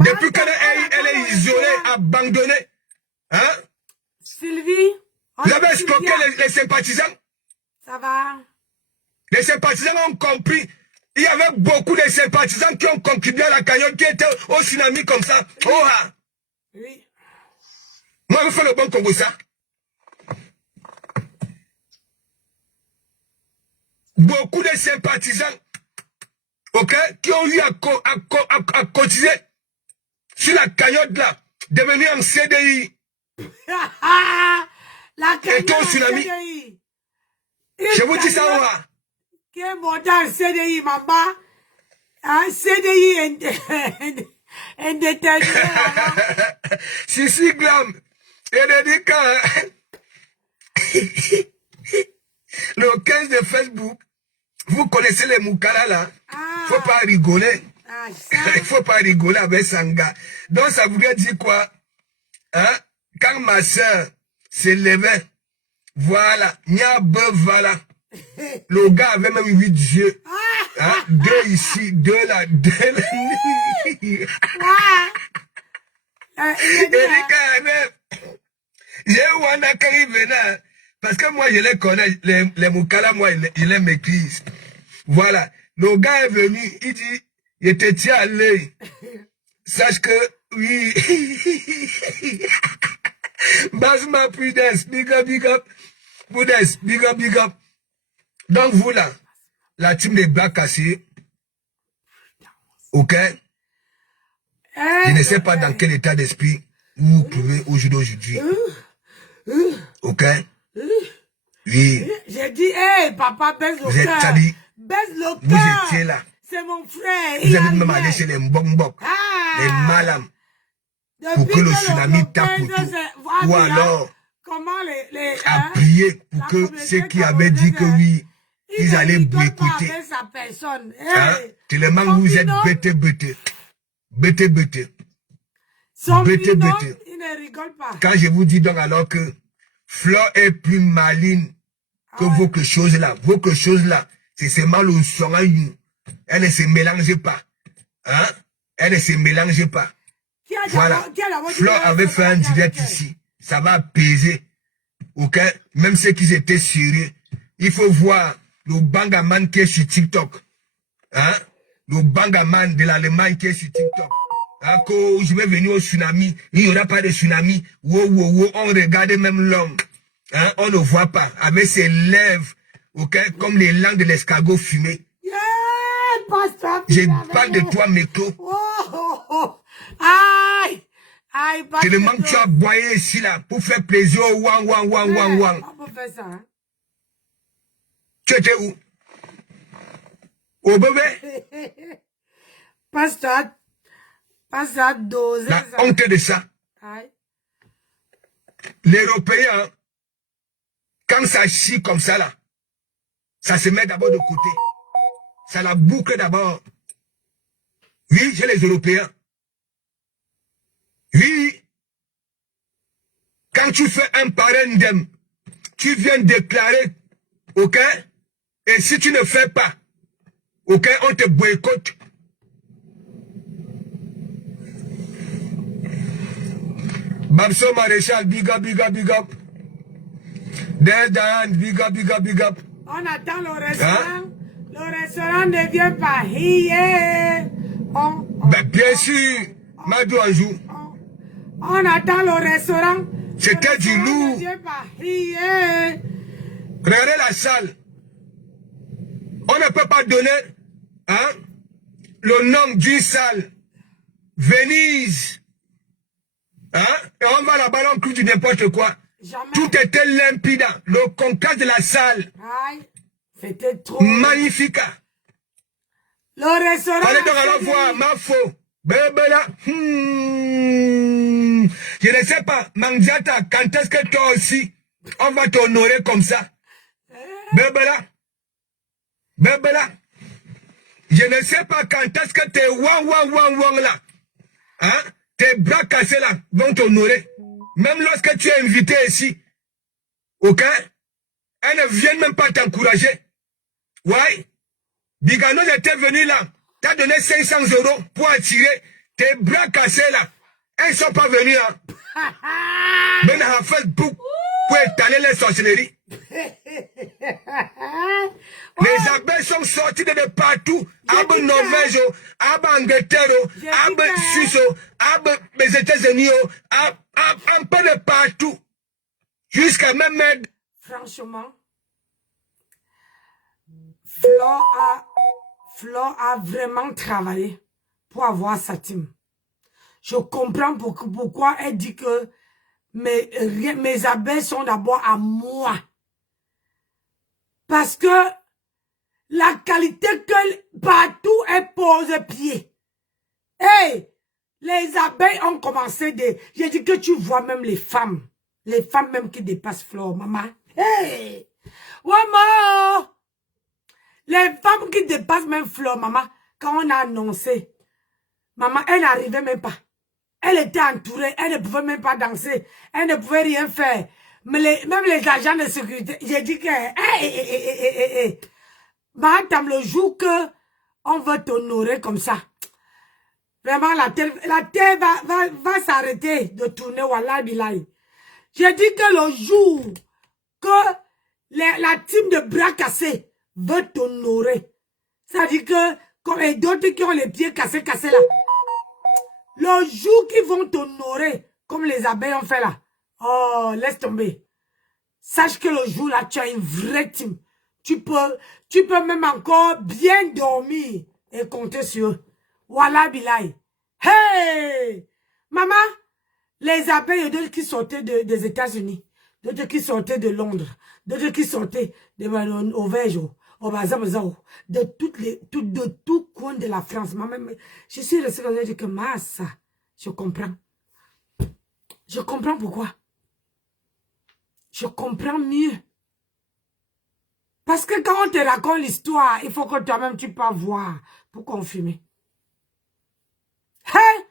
Depuis qu'elle est isolée, abandonnée. Hein? Sylvie, Vous avez escroqué les sympathisants. Ça va? Les sympathisants ont compris. Il y avait beaucoup de sympathisants qui ont contribué à la cagnotte, qui étaient au tsunami comme ça. Oui. Oh, ah. Oui. Moi, je fais le bon Congo, ça. Beaucoup de sympathisants, ok, qui ont eu à cotiser sur la cagnotte là, devenir en CDI. La Et ton tsunami. CDI. Je vous dis ça, ouais. Qui est montant CDI, maman. Un CDI indéterminé, maman. Si, glam. Et dédicat. Le 15 de Facebook, vous connaissez les Moukala là. Faut pas rigoler. Il faut pas rigoler avec Sanga. Donc ça voudrait dire quoi? Hein? Quand ma soeur s'est levée, voilà, voilà. Le gars avait même 8 yeux. Hein? 2 ici, 2 là, 2 là. Parce que moi, je les connais, les Moukala, moi, il les maîtrise. Voilà. Le gars est venu, il dit, il te tient à l'œil. Sache que, oui. Basma, prudence, big up. Prudence, big up. Donc, vous là, la team des Black Cassés, ok? Je ne sais pas dans quel état d'esprit vous vous trouvez aujourd'hui. Ok? Oui. J'ai dit, hey, papa, baisse le cœur. Baisse le cœur. Vous étiez là. C'est mon frère. Vous avez même allé chez les Mbongbok, les Malam, pour que le tsunami tape pour tout. Ou alors, à prier pour que ceux qui avaient dit que oui, ils allaient boycotter. Hein? Tellement vous êtes bêtés. Bêtés. Il ne rigole pas. Quand je vous dis donc alors que Flore est plus maligne que vos choses là. Vos choses là, c'est seulement le son à nous. Elle ne se mélange pas. Hein? Elle ne se mélange pas. Voilà. Flore avait fait un direct ici. Ça va peser. Ok? Même ceux qui étaient sérieux. Il faut voir le bangaman qui est sur TikTok. Hein? Le bangaman de l'Allemagne qui est sur TikTok. Hein, quand je vais venir au tsunami, il n'y aura pas de tsunami. Wow, on regarde même l'homme. Hein? On ne voit pas. Avec ses lèvres, ok? Comme les langues de l'escargot fumé. Je parle de toi, Meko. Tellement que tu as boyé ici là pour faire plaisir au wang. On peut faire ça, hein? Tu étais où? Au bébé? Pasteur dosé. La honte de ça. Aïe. L'Européen, quand ça chie comme ça là, ça se met d'abord de côté. Ça la boucle d'abord. Oui, j'ai les Européens. Oui. Quand tu fais un parendem, tu viens déclarer, ok? Et si tu ne fais pas, ok, on te boycotte. Babso Maréchal, big up. Des Dan, big up. On attend le restaurant. Hein? Le restaurant ne vient pas. Ben, bien sûr, Madou Anjou. On attend le restaurant. C'était du lourd. Ne vient pas. Regardez la salle. On ne peut pas donner hein, le nom d'une salle. Venise. Hein? Et on va là-bas, on trouve du n'importe quoi. Jamais. Tout était limpide. Le contraste de la salle. Aïe. C'était trop. Magnifique. Le restaurant. Allez donc alors voir ma faux. Bébéla. Je ne sais pas, Mandiata, quand est-ce que toi aussi, on va t'honorer comme ça? Bébéla. Je ne sais pas quand est-ce que t'es wang là. Hein? Tes bras cassés là vont t'honorer. Même lorsque tu es invité ici. Ok? Elles ne viennent même pas t'encourager. Ouais? Bigano était venu là. T'as donné 500 € pour attirer tes bras cassés là. Elles ne sont pas venues. Hein? Ben à Facebook. pour étaler les sorcelleries. Les abeilles sont sorties de partout. Ab Norvège, ab Angleterre, ab Suisse, ab les États-Unis, un peu de partout. Jusqu'à même... Franchement, Flo a vraiment travaillé pour avoir sa team. Je comprends pourquoi elle dit que mes abeilles sont d'abord à moi. Parce que la qualité que partout elle pose pied. Hey, les abeilles ont commencé de... J'ai dit que tu vois même les femmes même qui dépassent Flore, maman. Hey, maman, les femmes qui dépassent même Flore, maman, quand on a annoncé, maman, elle n'arrivait même pas. Elle était entourée, elle ne pouvait même pas danser, elle ne pouvait rien faire. Mais même les agents de sécurité, j'ai dit que, madame, le jour que on veut t'honorer comme ça, vraiment la terre va s'arrêter de tourner, wallah billahi. J'ai dit que le jour que la team de bras cassés veut t'honorer, ça dit que, comme les d'autres qui ont les pieds cassés là, le jour qu'ils vont t'honorer, comme les abeilles ont fait là, oh, laisse tomber. Sache que le jour là, tu as une vraie team. Tu peux même encore bien dormir et compter sur eux. Voilà, Bilay. Hey! Maman, les abeilles, d'autres qui sortaient des États-Unis, d'autres qui sortaient de Londres, d'autres qui sortaient de Norvège, de tout coin de la France. Maman, je suis restée dans le dit que ça, je comprends. Je comprends pourquoi. Je comprends mieux. Parce que quand on te raconte l'histoire, il faut que toi-même tu peux voir pour confirmer. Hey,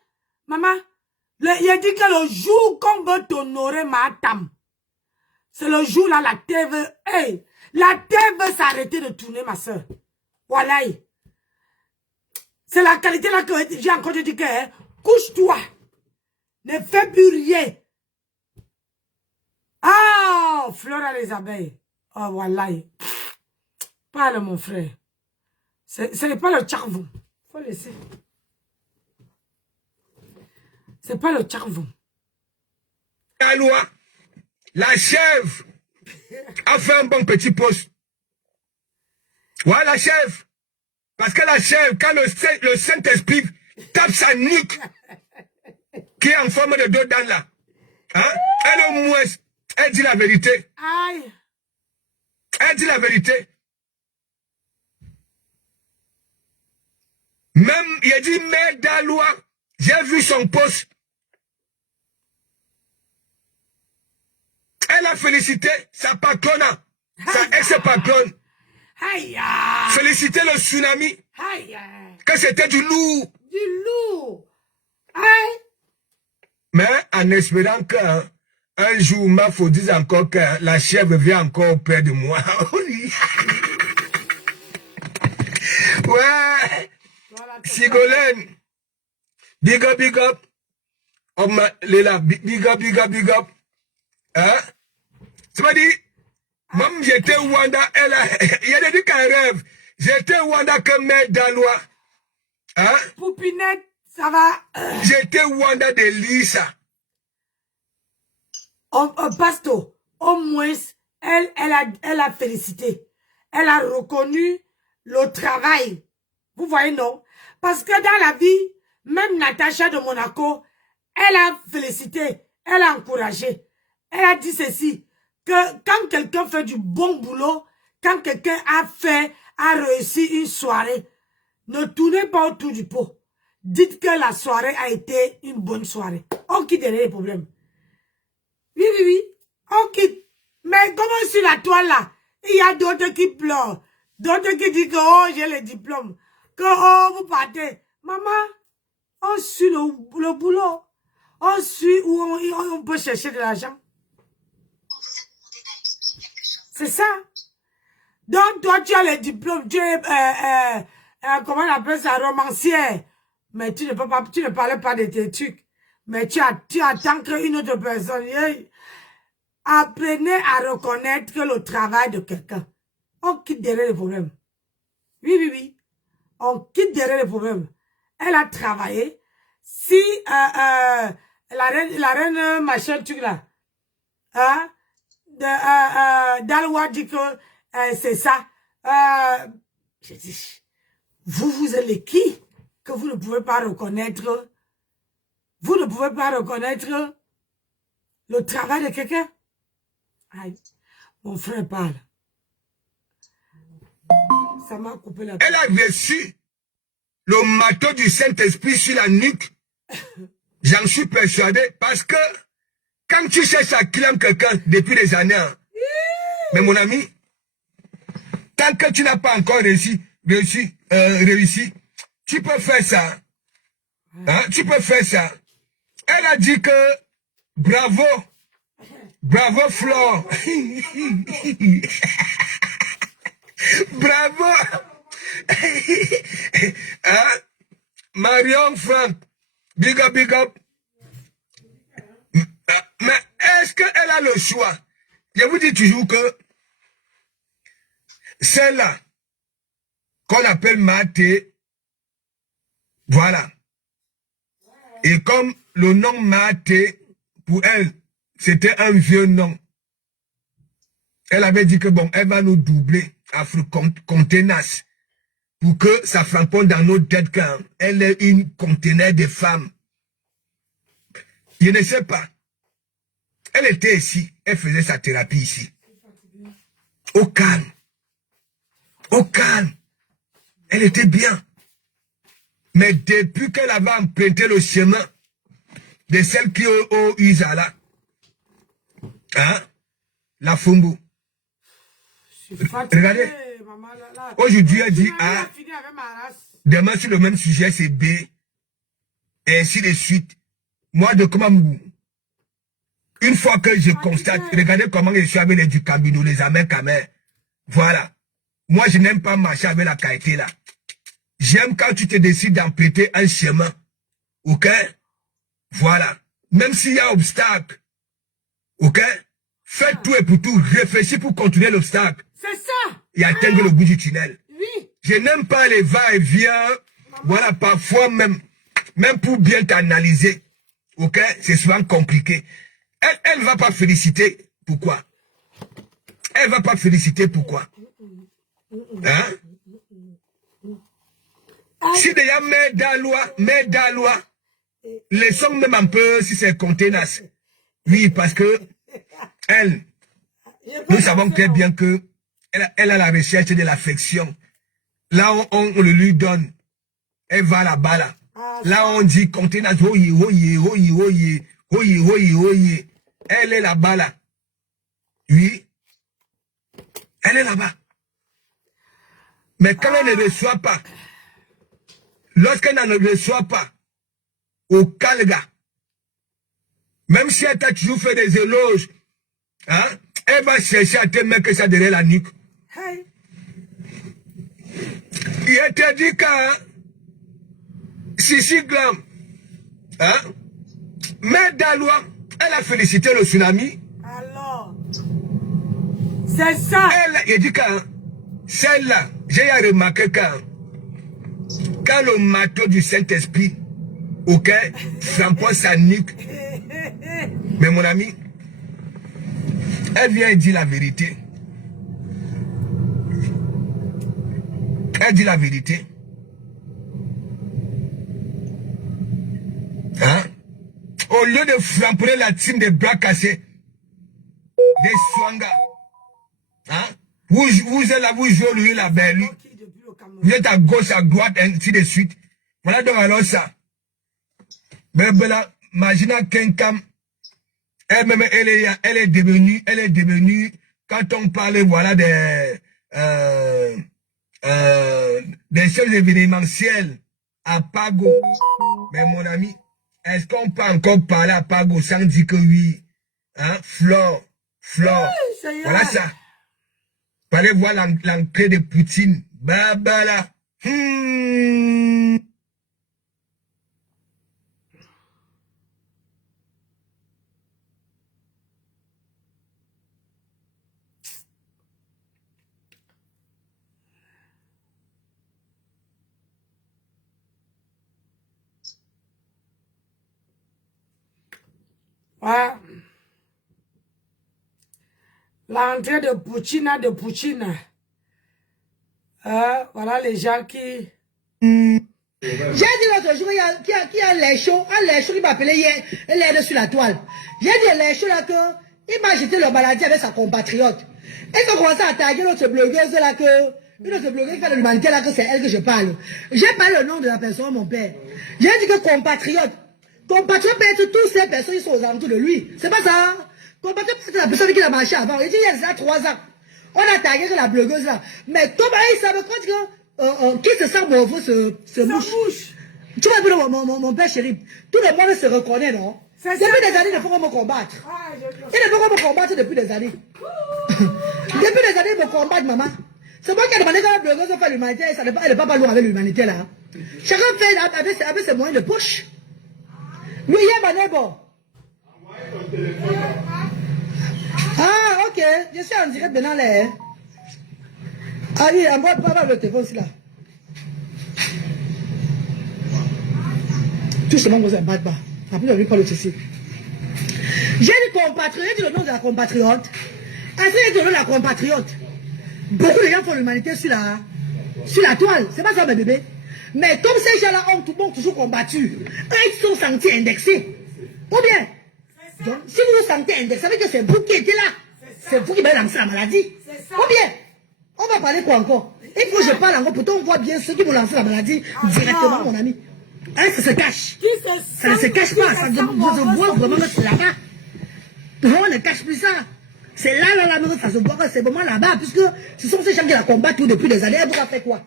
maman, il a dit que le jour qu'on veut t'honorer, madame, c'est le jour là, la terre veut s'arrêter de tourner, ma soeur. Voilà. C'est la qualité là que j'ai encore dit que, couche-toi. Ne fais plus rien. Ah, Flora les abeilles. Oh, voilà. Parle, mon frère. Ce n'est pas le charbon. Faut laisser. C'est pas le charbon. La loi, la chèvre a fait un bon petit poste. Ouais, la chèvre. Parce que la chèvre, quand le Saint-Esprit tape sa nuque, qui est en forme de deux dents là, hein, elle au moins, elle dit la vérité. Aïe. Elle dit la vérité. Même, il a dit, mais Daloa, j'ai vu son poste. Elle a félicité sa patronne, sa ex-patronne. Félicité le tsunami. Que c'était du lourd. Du lourd. Aïe. Mais en espérant que un jour, ma faut dire encore que la chèvre vient encore auprès de moi. Ouais. Sigolène. Big up, big up. Oh, Léla, big up, big up, big up. Hein? Ça m'a dit, même j'étais au Rwanda, il a dit qu'un rêve. J'étais au Rwanda comme maître d'Alois. Hein? Poupinette, ça va. J'étais au Rwanda de Lisa. Pasto, au moins, elle a félicité. Elle a reconnu le travail. Vous voyez, non? Parce que dans la vie, même Natacha de Monaco, elle a félicité, elle a encouragé. Elle a dit ceci, que quand quelqu'un fait du bon boulot, quand quelqu'un a réussi une soirée, ne tournez pas autour du pot. Dites que la soirée a été une bonne soirée. On quitte les problèmes. Oui, oui, oui, on quitte. Mais comment sur la toile là, il y a d'autres qui pleurent, d'autres qui disent que oh, j'ai le diplôme, que oh, vous partez. Maman, on suit le boulot, on suit où on peut chercher de l'argent. C'est ça. Donc, toi, tu as le diplôme, tu es, comment on appelle ça, romancière. Mais tu ne peux pas, tu ne parles pas de tes trucs. Mais tu attends qu'une autre personne, Apprenez à reconnaître le travail de quelqu'un. On quitte derrière le problème. Oui, oui, oui. On quitte derrière le problème. Elle a travaillé. Si la reine machin truc là, hein, Dalwa dit que c'est ça. Je dis, vous êtes les qui que vous ne pouvez pas reconnaître? Vous ne pouvez pas reconnaître le travail de quelqu'un? Aïe, mon frère parle. Ça m'a coupé la tête. Elle a reçu le marteau du Saint-Esprit sur la nuque. J'en suis persuadé parce que quand tu cherches à clamer quelqu'un depuis des années, hein, mais mon ami, tant que tu n'as pas encore réussi, tu peux faire ça. Hein, tu peux faire ça. Elle a dit que bravo, bravo Flore. Bravo. Hein? Marion Frank, big up, big up. Mais est-ce qu'elle a le choix? Je vous dis toujours que celle-là, qu'on appelle Maté, voilà. Et comme le nom Maté, pour elle, c'était un vieux nom. Elle avait dit que bon, elle va nous doubler Afro-Contenas pour que ça framponne dans nos têtes quand elle est une conteneur de femmes. Je ne sais pas. Elle était ici, elle faisait sa thérapie ici. Au calme. Au calme. Elle était bien. Mais depuis qu'elle avait emprunté le chemin de celle qui est au Isala, hein, la Fumbu. Regardez. Aujourd'hui, elle dit A. Demain, sur le même sujet, c'est B. Et ainsi de suite. Moi, de comment une fois que je constate, regardez comment je suis avec les Ducambino, les Amèques-Amères. Voilà. Moi, je n'aime pas marcher avec la qualité là. J'aime quand tu te décides d'emprunter un chemin. Ok? Voilà. Même s'il y a obstacle. Ok? Faites tout et pour tout. Réfléchis pour continuer l'obstacle. C'est ça. Et atteindre le bout du tunnel. Oui. Je n'aime pas les va-et-vient. Voilà, parfois même pour bien t'analyser. Ok? C'est souvent compliqué. Elle ne va pas féliciter. Pourquoi? Elle ne va pas féliciter. Pourquoi? Hein? Si déjà mère d'Alois, laissons même un peu si c'est contenace. Oui, parce que elle, nous savons très bien que elle a la recherche de l'affection. Là, on le lui donne. Elle va là-bas, là. Là, on dit contenace, oye, oye, oye, oye, oye, oye, oye. Elle est là-bas, là. Oui. Elle est là-bas. Mais quand elle ne reçoit pas, lorsqu'elle ne reçoit pas, au Calga, même si elle t'a toujours fait des éloges, hein, elle va chercher à te mettre ça derrière la nuque. Hey. Il te dit que Sissi Glam, hein, Mère Dalois, elle a félicité le tsunami. Alors, c'est ça. Il dit que celle-là, j'ai remarqué que quand le marteau du Saint-Esprit, ok, frampoise sa nuque, mais mon ami, elle vient et dit la vérité. Elle dit la vérité. Hein? Au lieu de flamper la team des bras cassés, des swanga, hein? Vous êtes là, vous jouez lui la belle. Vous êtes à gauche, à droite, ainsi de suite. Voilà donc alors ça. Mais là, imagine quelqu'un, elle-même, elle est devenue, quand on parle, voilà, des choses événementielles à Pago. Mais mon ami, est-ce qu'on peut encore parler à Pago sans dire que oui? Hein? Flore. Voilà ça. Allez voir l'entrée de Poutine. Baba là. L'entrée de Puccina de Puccina. Voilà les gens qui... J'ai dit l'autre jour, qui a les chauds, qui m'a appelé hier, l'aide sur la toile. J'ai dit les chauds là que, il m'a jeté leur maladie avec sa compatriote. Ils ont commencé à taguer l'autre blogueuse là que, une autre blogueuse qui fait de l'humanité là que c'est elle que je parle. J'ai pas le nom de la personne, mon père. J'ai dit que compatriote peut être tous ces personnes qui sont aux alentours de lui. C'est pas ça. Compatriote peut être la personne qui a marché avant. Il dit il y a 3 ans. On a tagué que la blogueuse là. Mais Thomas, il savait quoi que, qui se sent mauvais se mouche. Tu vois, mon père chéri, tout le monde se reconnaît, non? Depuis des années, il ne faut pas me combattre. Il ne faut pas me combattre depuis des années. Depuis des années, il me combattre, maman. C'est moi qui ai demandé que la blogueuse fasse l'humanité. Elle n'est pas loin avec l'humanité, là. Chacun fait avec ses moyens de poche. Lui, il y a ma bon. Ah, ok. Je suis en direct maintenant, là. Ah oui, envoie pas le téléphone, c'est là. Tout ce monde vous abatte pas. Après, on ne pas le ceci. J'ai dit compatriote, j'ai dit le nom de la compatriote. Est-ce que j'ai dit le nom de la compatriote? Beaucoup de gens font l'humanité sur la toile. C'est pas ça, mes bébés. Mais comme ces gens-là ont toujours combattu, eux, ils sont sentis indexés. Ou bien, donc, si vous vous sentez indexé, ça veut dire que c'est vous qui étiez là. C'est vous qui m'avez lancé la maladie. Ou bien, on va parler quoi encore? Il faut que je parle encore, pourtant on voit bien ceux qui vont lancer la maladie directement, mon ami. Hein, ça se cache. Ça ne se cache pas. Ça se voit vraiment que c'est là-bas. On ne cache plus ça. C'est là, là, ça se voit que c'est vraiment là-bas, puisque ce sont ces gens qui la combattent depuis des années. Elle vous a fait quoi?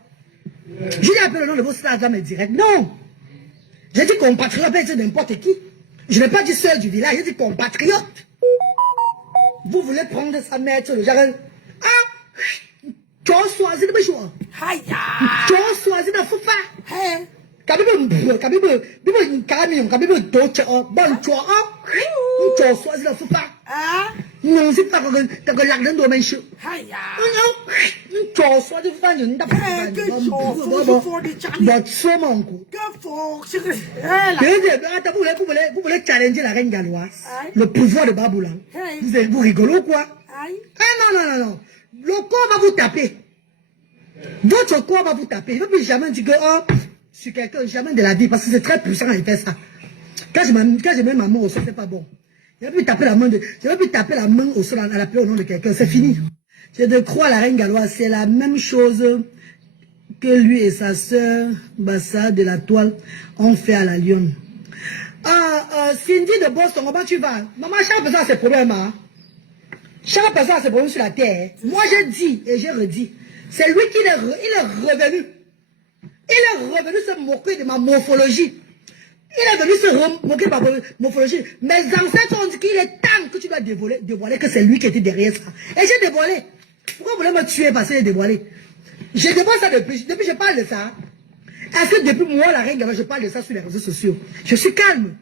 Je lui ai appelé le nom de vos stars direct. Non. J'ai dit compatriote, peut être n'importe qui. Je n'ai pas dit seul du village, j'ai dit compatriote. Vous voulez prendre sa mère sur le jardin. Ah! Tu as choisi de me jouer. Tu as choisi de foufa. Non, c'est pas que l'argent doit m'encher. Tu as choisi de faire une tape. Vous voulez challenger la reine galloise, le pouvoir de Baboula. Vous rigolez quoi? Ah non. Le corps va vous taper. Votre corps va vous taper. Il ne peut plus jamais dire que sur quelqu'un, jamais de la vie, parce que c'est très puissant à faire ça. Quand je mets ma main au sol, c'est pas bon. Je ne vais plus taper la main au sol à l'appeler au nom de quelqu'un, c'est fini. Je te crois, la reine galloise, c'est la même chose que lui et sa sœur, Bassa de la toile, ont fait à la Lyon. Cindy de Boston, comment tu vas? Maman, chaque personne a ses problèmes, hein? Chaque personne a ses problèmes sur la terre. Moi, j'ai dit et j'ai redit. C'est lui qui est revenu. Il est revenu se moquer de ma morphologie. Il est venu se moquer de ma morphologie. Mes ancêtres ont dit qu'il est temps que tu dois dévoiler que c'est lui qui était derrière ça. Et j'ai dévoilé. Pourquoi vous voulez me tuer parce qu'il est dévoilé? Je dévoile ça depuis je parle de ça. Est-ce que depuis moi, la reine, je parle de ça sur les réseaux sociaux? Je suis calme.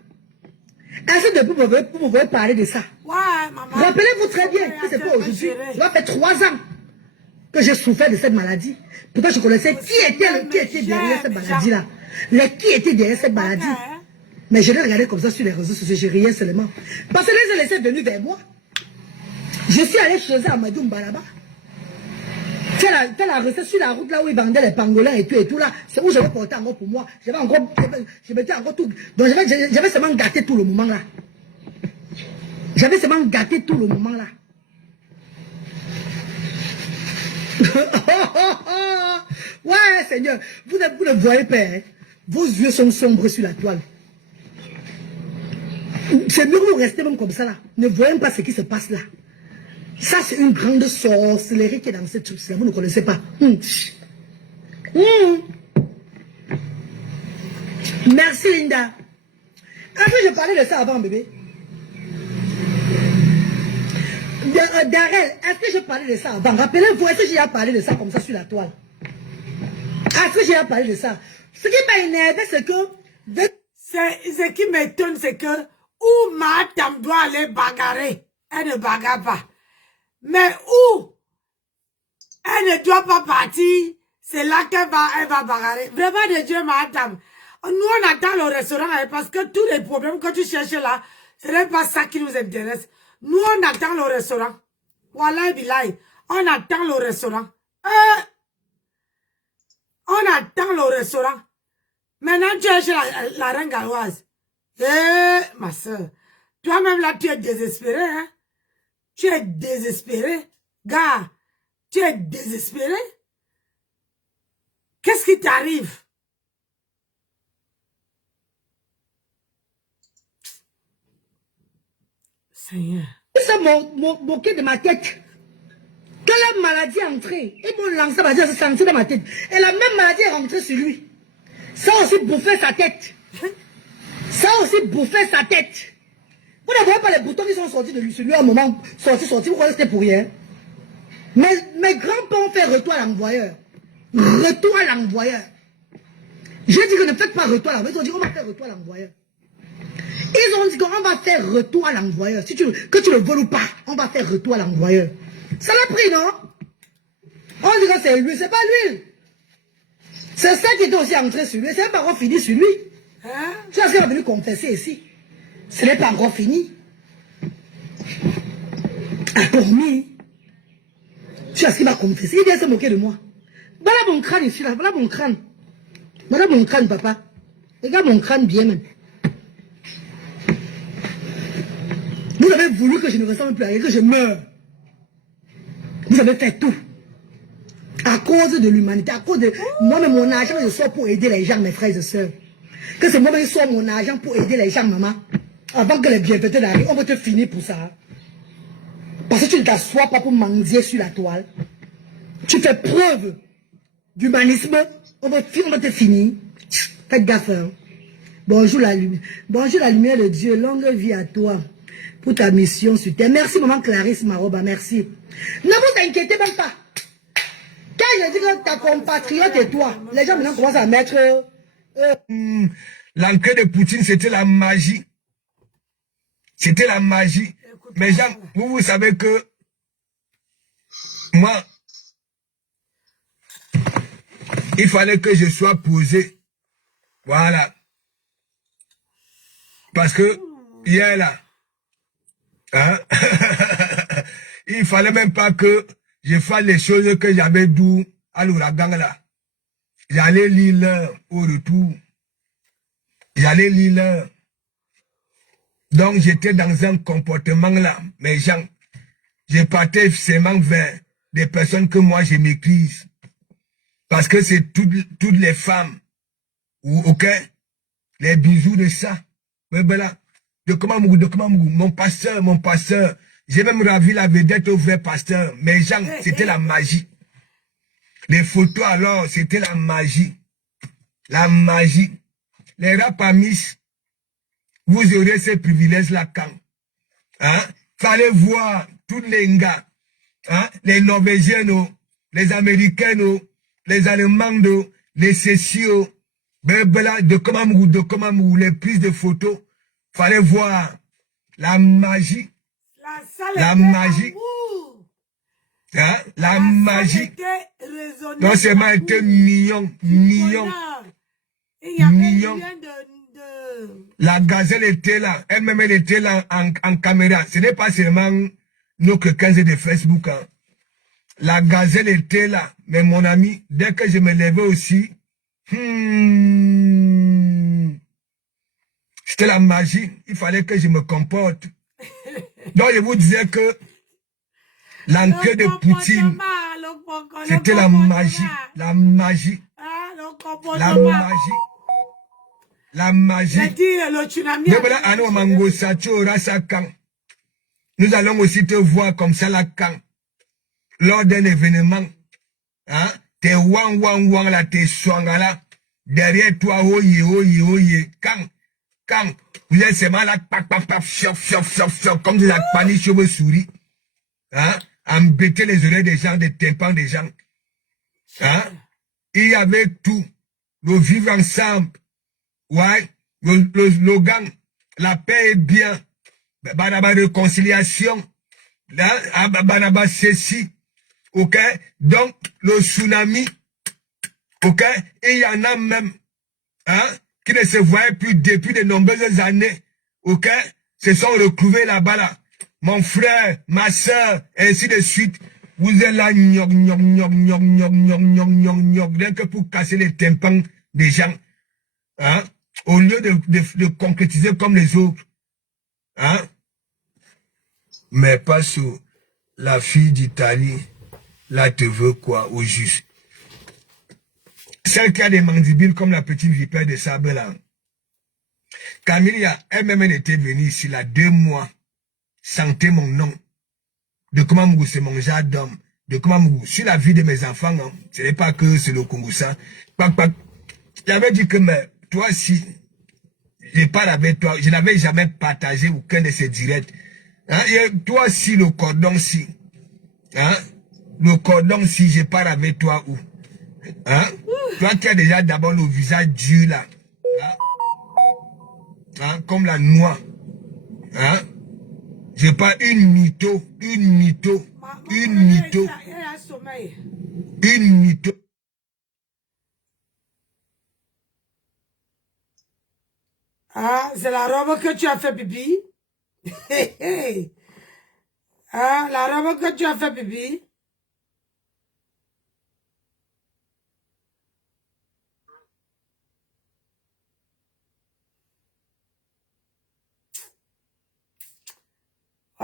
Est-ce que depuis vous pouvez parler de ça? Ouais, maman. Rappelez-vous très bien que c'est pas aujourd'hui. Ça fait 3 ans que j'ai souffert de cette maladie. Pourtant, je connaissais qui était derrière cette maladie-là. Qui était derrière cette maladie. Mais je l'ai regardé comme ça sur les réseaux sociaux, je riais seulement. Parce que les laissés venus vers moi. Je suis allé chez eux à Madoumba là-bas. Fais la recette sur la route là où ils vendaient les pangolins et tout là. C'est où j'avais porté encore pour moi. Je mettais encore tout. Donc j'avais seulement gâté tout le moment là. J'avais seulement gâté tout le moment là. Ouais, Seigneur, vous ne voyez pas, hein? Vos yeux sont sombres sur la toile. C'est mieux que vous restez même comme ça là. Ne voyez pas ce qui se passe là. Ça, c'est une grande sorcellerie qui est dans cette chose là. Vous ne connaissez pas. Merci, Linda. Est-ce que je parlais de ça avant, bébé? Darrell, est-ce que je parlais de ça avant? Rappelez-vous, est-ce que j'ai parlé de ça comme ça sur la toile? Est-ce que j'ai parlé de ça? Ce qui m'a énervé, c'est que... Ce qui m'étonne, c'est que où madame doit aller bagarrer, elle ne bagarre pas. Mais où elle ne doit pas partir, c'est là qu'elle va bagarrer. Vraiment de Dieu, madame. Nous, on attend le restaurant parce que tous les problèmes que tu cherches là, ce n'est pas ça qui nous intéresse. Nous, on attend le restaurant. Wallah billahi. On attend le restaurant. On attend le restaurant. Maintenant, tu es chez la reine galloise. Ma soeur. Toi-même, là, tu es désespéré, hein? Tu es désespéré. Gars, tu es désespéré. Qu'est-ce qui t'arrive? Seigneur. Ils se moqués de ma tête. Quelle maladie est entrée? Ils m'ont lancé, ma se sentir dans ma tête. Et la même maladie est rentrée sur lui. Ça aussi bouffait sa tête. Ça aussi bouffait sa tête. Vous ne voyez pas les boutons qui sont sortis de lui, sur lui à un moment, sorti, vous croyez que c'était pour rien. Mes grands-parents ont fait retour à l'envoyeur. Retour à l'envoyeur. J'ai dit que ne faites pas retour à l'envoyeur. Ils ont dit qu'on va faire retour à l'envoyeur. Ils ont dit qu'on va faire retour à l'envoyeur. Si que tu le veux ou pas, on va faire retour à l'envoyeur. Ça l'a pris, non? On dit que c'est lui, c'est pas lui. C'est ça qui était aussi entré sur lui. C'est pas encore fini sur lui. Tu vois ce qu'il est venu confesser ici. Ce n'est pas encore fini. Dormi. Tu vois ce qu'il va confesser. Il vient se moquer de moi. Voilà mon crâne ici, là. Voilà mon crâne. Voilà mon crâne, papa. Regarde mon crâne bien, même. Vous avez voulu que je ne ressemble plus à rien, que je meure. Vous avez fait tout. À cause de l'humanité, à cause de moi-même, mon argent, je sors pour aider les gens, mes frères et sœurs. Que c'est moi-même qui sors mon argent pour aider les gens, maman. Avant que les bienfaiteurs n'arrivent, on va te finir pour ça. Parce que tu ne t'assois pas pour mendier sur la toile. Tu fais preuve d'humanisme, on va te finir. Faites gaffe. Hein. Bonjour la lumière. Bonjour la lumière de Dieu. Longue vie à toi pour ta mission sur terre. Merci maman Clarisse Maroba, merci. Ne vous inquiétez même pas. Quand il dit que ta compatriote et toi, les gens maintenant commencent à mettre... L'enquête de Poutine, c'était la magie. C'était la magie. Mais gens, vous savez que moi, il fallait que je sois posé. Voilà. Parce que hier là, hein, il fallait même pas que je fasse les choses que j'avais dit à l'ouragan là. J'allais lire l'heure au retour. J'allais lire l'heure. Donc j'étais dans un comportement là. Mais gens, je partais seulement vers des personnes que moi je maîtrise. Parce que c'est toutes les femmes. Ok? Les bisous de ça. Mais ben là, de comment mon pasteur. J'ai même ravi la vedette au vrai pasteur. Mais gens, c'était la magie. Les photos alors, c'était la magie. La magie. Les rapamis, vous aurez ces privilèges-là quand? Hein? Fallait voir tous les gars. Hein? Les Norvégiens, les Américains, les Allemands, les Céciaux. De comment les prises de photos. Fallait voir la magie. La magie. Hein? La magie. Non seulement elle était mignon. La gazelle était là. Elle-même, elle était là en caméra. Ce n'est pas seulement nos quelqu'un de Facebook. Hein. La gazelle était là. Mais mon ami, dès que je me levais aussi, c'était la magie. Il fallait que je me comporte. Donc, je vous disais que l'enquête de Poutine, c'était la magie. La magie. La magie. La magie. Nous allons aussi te voir comme ça là quand. Lors d'un événement. Hein? T'es wang là, t'es swang là. Derrière toi, oye. Quand. Vous êtes seulement là, comme de la panique chauve-souris. Hein? Embêter les oreilles des gens, des tympans des gens. Hein? Il y avait tout. Le vivre ensemble. Ouais. Le slogan. La paix est bien. Banaba réconciliation. Là, banaba ceci. Ok? Donc, le tsunami. Ok? Et il y en a même. Hein? Qui ne se voyaient plus depuis de nombreuses années. Ok? Se sont retrouvés là-bas là. mon frère, ma soeur, ainsi de suite. Vous êtes là, rien que pour casser les tympans des gens. Hein? Au lieu de concrétiser comme les autres. Hein? Mais pas sous la fille d'Italie. Là, te veut quoi au juste? Celle qui a des mandibules comme la petite vipère de sable là. Camille, elle-même, elle était venue ici là 2 mois. Sentait mon nom. De comment Mougou, c'est mon genre d'homme. De comment Mougou, sur la vie de mes enfants, hein, ce n'est pas que c'est le Congo ça. J'avais dit que, mais, toi, si je parle avec toi, je n'avais jamais partagé aucun de ces directs. Hein, et toi, si le cordon, si, hein, le cordon, si je parle avec toi, où? Hein? Toi qui as déjà d'abord le visage dur là. Hein? Hein? Comme la noix. Hein? Je parle une mytho. Une mytho. Ah, c'est la robe que tu as fait, Bibi. Ah, la robe que tu as fait, Bibi.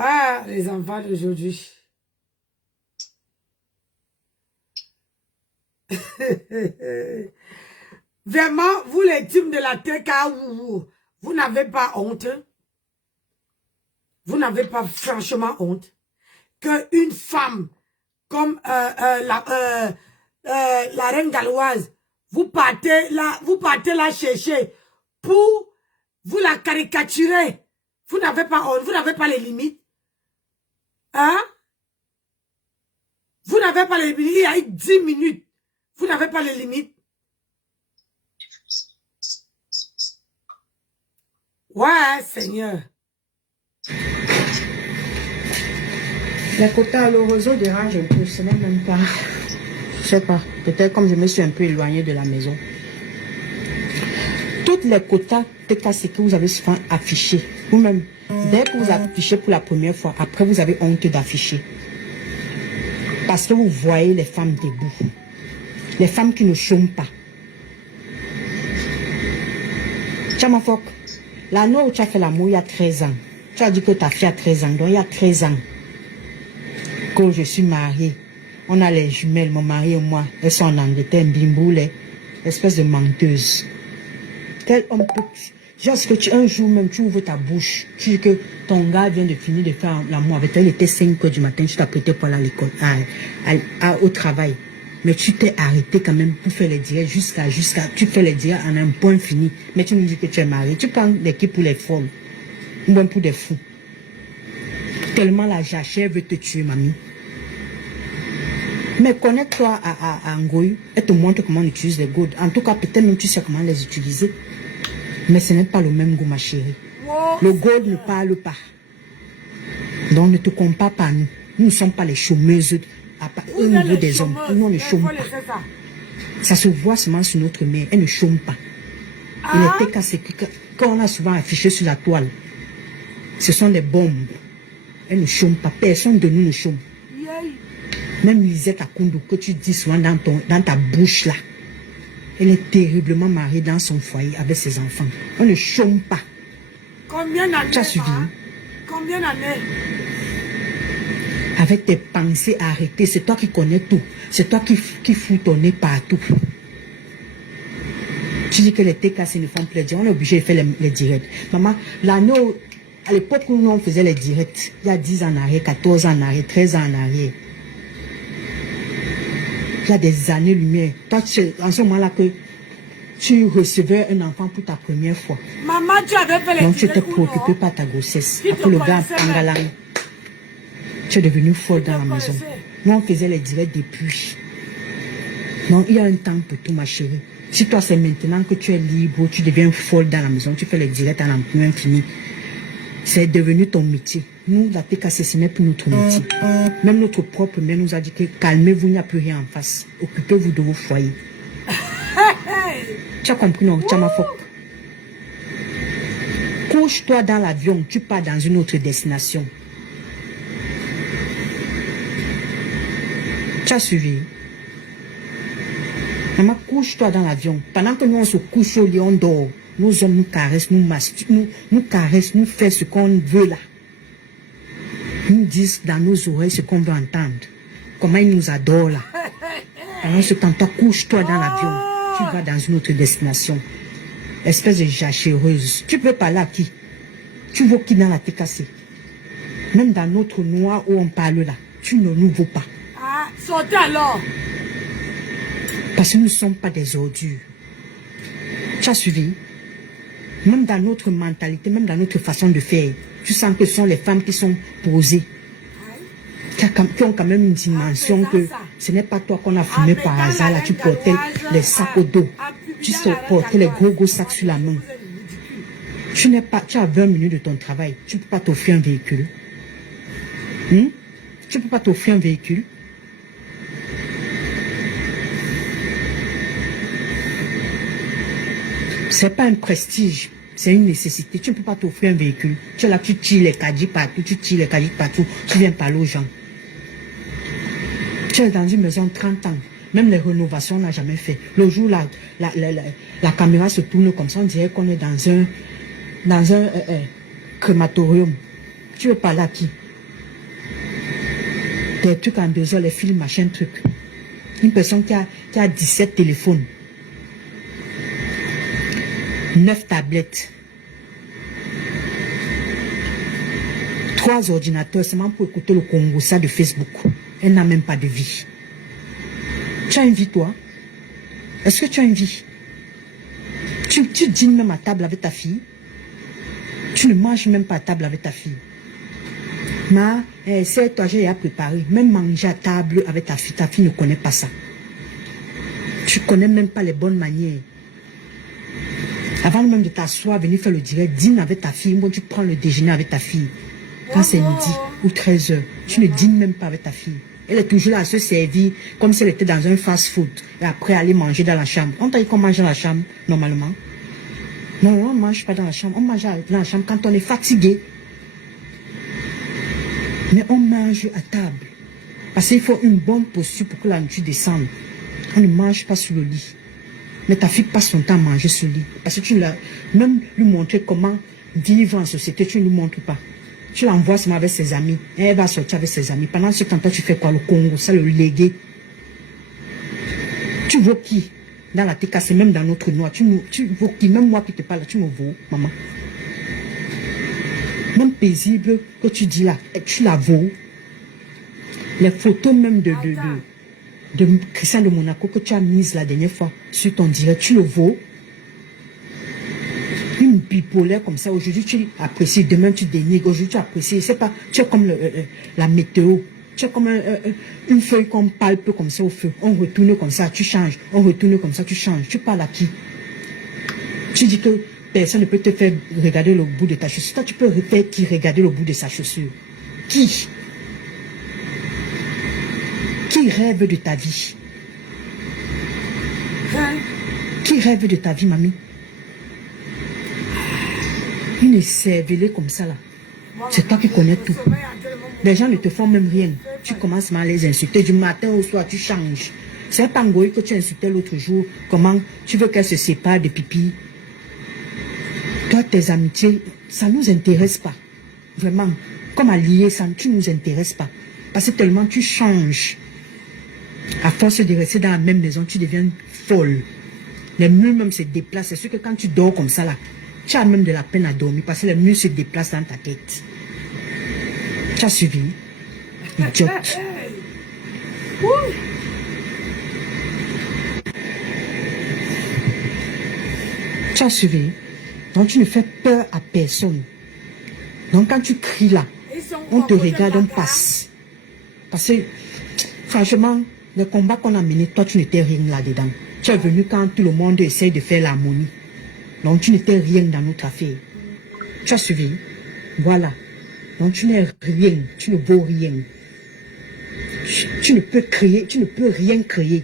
Ah, les enfants d'aujourd'hui. Vraiment, vous les teams de la TK, vous n'avez pas honte. Vous n'avez pas franchement honte qu'une femme comme la reine galloise, vous partez la chercher pour vous la caricaturer. Vous n'avez pas honte, vous n'avez pas les limites. Hein? Vous n'avez pas les limites. Il y a eu 10 minutes. Vous n'avez pas les limites. Ouais, Seigneur. Les quotas à l'oiseau dérange un peu. Ce n'est même pas... Je sais pas. Peut-être comme je me suis un peu éloignée de la maison. Toutes les quotas de casse que vous avez souvent affichés. Vous-même, dès que vous affichez pour la première fois, après vous avez honte d'afficher. Parce que vous voyez les femmes debout. Les femmes qui ne chôment pas. Chamafok, l'année où tu as fait l'amour il y a 13 ans. Tu as dit que ta fille a 13 ans. Donc il y a 13 ans que je suis mariée. On a les jumelles, mon mari et moi. Elles sont en Angleterre, bimboule, espèce de menteuse. Quel homme peut... Genre que un jour même, tu ouvres ta bouche, tu dis que ton gars vient de finir de faire l'amour avec toi, il était 5 heures du matin, tu t'as prêté pour aller à l'école, au travail. Mais tu t'es arrêté quand même pour faire les directs jusqu'à, tu fais les directs en un point fini. Mais tu nous dis que tu es marié. Tu prends l'équipe pour les folles. Ou même pour des fous. Tellement la jachère veut te tuer, mamie. Mais connecte-toi à Ngoy et te montre comment on utilise les gourdes. En tout cas, peut-être même tu sais comment les utiliser. Mais ce n'est pas le même goût, ma chérie. Le gold ne parle pas. Donc ne te compare pas à nous. Nous ne sommes pas les chômeuses au niveau des hommes. Nous, on ne chôme pas. Ça se voit seulement sur notre mère. Elle ne chôme pas. Il était cassé. Quand on a souvent affiché sur la toile, ce sont des bombes. Elle ne chôme pas. Personne de nous ne chôme. Même Lisette Akoundou, que tu dis souvent dans ta bouche là. Elle est terriblement mariée dans son foyer avec ses enfants. On ne chôme pas. Combien d'années? Tu as suivi? Combien d'années? Avec tes pensées arrêtées, c'est toi qui connais tout. C'est toi qui fous ton nez partout. Tu dis que les TKC ne font plus les directs. On est obligé de faire les directs. Maman, l'année, à l'époque où nous on faisait les directs, il y a 10 ans en arrière, 14 ans en arrière, 13 ans en arrière. Il y a des années-lumière. Toi, en ce moment-là que tu recevais un enfant pour ta première fois. Maman, tu avais fait les donc tu t'es préoccupé par ta grossesse. Après le gars Pangalang, tu es devenu folle dans la maison. Nous, on faisait les directs depuis. Donc, il y a un temps pour tout, ma chérie. Si toi, c'est maintenant que tu es libre, tu deviens folle dans la maison, tu fais les directs à l'emploi infini. C'est devenu ton métier. Nous, la TKC, ce n'est plus notre métier. Même notre propre mère nous a dit que calmez-vous, il n'y a plus rien en face. Occupez-vous de vos foyers. Tu as compris, non? Chamafok. Couche-toi dans l'avion, tu pars dans une autre destination. Tu as suivi? Maman, couche-toi dans l'avion. Pendant que nous, on se couche au lit, on dort. Nos hommes nous caressent, nous caressent, nous font ce qu'on veut là. Nous disent dans nos oreilles ce qu'on veut entendre. Comment ils nous adorent là. Pendant ce temps, toi, couche-toi dans l'avion. Tu vas dans une autre destination. Espèce de jachéreuse. Tu peux parler à qui? Tu vaux qui dans la TKC? Même dans notre noir où on parle là, tu ne nous vaux pas. Ah, sortez alors. Parce que nous ne sommes pas des ordures. Tu as suivi? Même dans notre mentalité, même dans notre façon de faire, tu sens que ce sont les femmes qui sont posées. Qui ont quand même une dimension que ce n'est pas toi qu'on a fumé par hasard. Là, tu portais les sacs au dos. Tu portais les gros sacs sur la main. Tu as 20 minutes de ton travail. Tu ne peux pas t'offrir un véhicule. Tu ne peux pas t'offrir un véhicule. C'est pas un prestige, c'est une nécessité. Tu ne peux pas t'offrir un véhicule. Tu es là, tu tires les caddies partout, tu viens parler aux gens. Tu es dans une maison 30 ans. Même les rénovations, on n'a jamais fait. Le jour, la caméra se tourne comme ça, on dirait qu'on est dans un crématorium. Tu veux parler à qui? Des trucs en 2 heures, les films, machin, truc. Une personne qui a 17 téléphones. 9 tablettes. 3 ordinateurs seulement pour écouter le Congo, ça de Facebook. Elle n'a même pas de vie. Tu as une vie, toi? Est-ce que tu as une vie? Tu dînes même à table avec ta fille? Tu ne manges même pas à table avec ta fille. C'est toi, j'ai préparé. Même manger à table avec ta fille ne connaît pas ça. Tu ne connais même pas les bonnes manières. Avant même de t'asseoir, venir faire le direct, dîne avec ta fille. Moi, tu prends le déjeuner avec ta fille. Quand c'est midi ou 13 heures, tu ne dînes même pas avec ta fille. Elle est toujours là à se servir comme si elle était dans un fast-food. Et après, aller manger dans la chambre. On t'a dit qu'on mange dans la chambre, normalement? Non, on ne mange pas dans la chambre. On mange dans la chambre quand on est fatigué. Mais on mange à table. Parce qu'il faut une bonne posture pour que la nourriture descende. On ne mange pas sur le lit. Mais ta fille passe son temps à manger sur le lit. Parce que tu l'as même lui montrer comment vivre en société, tu ne lui montres pas. Tu l'envoies seulement avec ses amis. Et elle va sortir avec ses amis. Pendant ce temps, toi, tu fais quoi? Le Congo, ça, le légué. Tu vaux qui? Dans la TKC, même dans notre noix. Tu vaux qui? Même moi qui te parle, tu me vaux, maman. Même paisible que tu dis là, tu la vaux. Les photos même de Christian de Monaco que tu as mises la dernière fois sur ton direct, tu le vaux. Une bipolaire comme ça, aujourd'hui tu apprécies, demain tu dénigres, aujourd'hui tu apprécies. C'est pas, tu es comme la météo, tu es comme une feuille qu'on palpe comme ça au feu. On retourne comme ça, tu changes. On retourne comme ça, tu changes. Tu parles à qui? Tu dis que personne ne peut te faire regarder le bout de ta chaussure. Toi, tu peux faire qui regarder le bout de sa chaussure? Qui? Qui rêve de ta vie? Qui rêve de ta vie, mamie? Une cervelée comme ça là. C'est toi qui connais tout. Les gens ne te font même rien. Tu commences à les insulter. Du matin au soir, tu changes. C'est un Pangoï que tu insultais l'autre jour. Comment tu veux qu'elle se sépare de pipi? Toi, tes amitiés, ça ne nous intéresse pas. Vraiment. Comme allié, ça ne nous intéresse pas. Parce que tellement tu changes. À force de rester dans la même maison, tu deviens folle. Les murs même se déplacent. C'est sûr que quand tu dors comme ça là, tu as même de la peine à dormir parce que les murs se déplacent dans ta tête. Tu as suivi? Idiote. Tu as suivi? Donc tu ne fais peur à personne. Donc quand tu cries là, on te regarde, on passe. Parce que franchement, le combat qu'on a mené, toi tu n'étais rien là-dedans. Tu es venu quand tout le monde essaye de faire l'harmonie. Donc tu n'étais rien dans notre affaire. Tu as suivi? Voilà. Donc tu n'es rien, tu ne vaux rien. Tu ne peux créer, tu ne peux rien créer.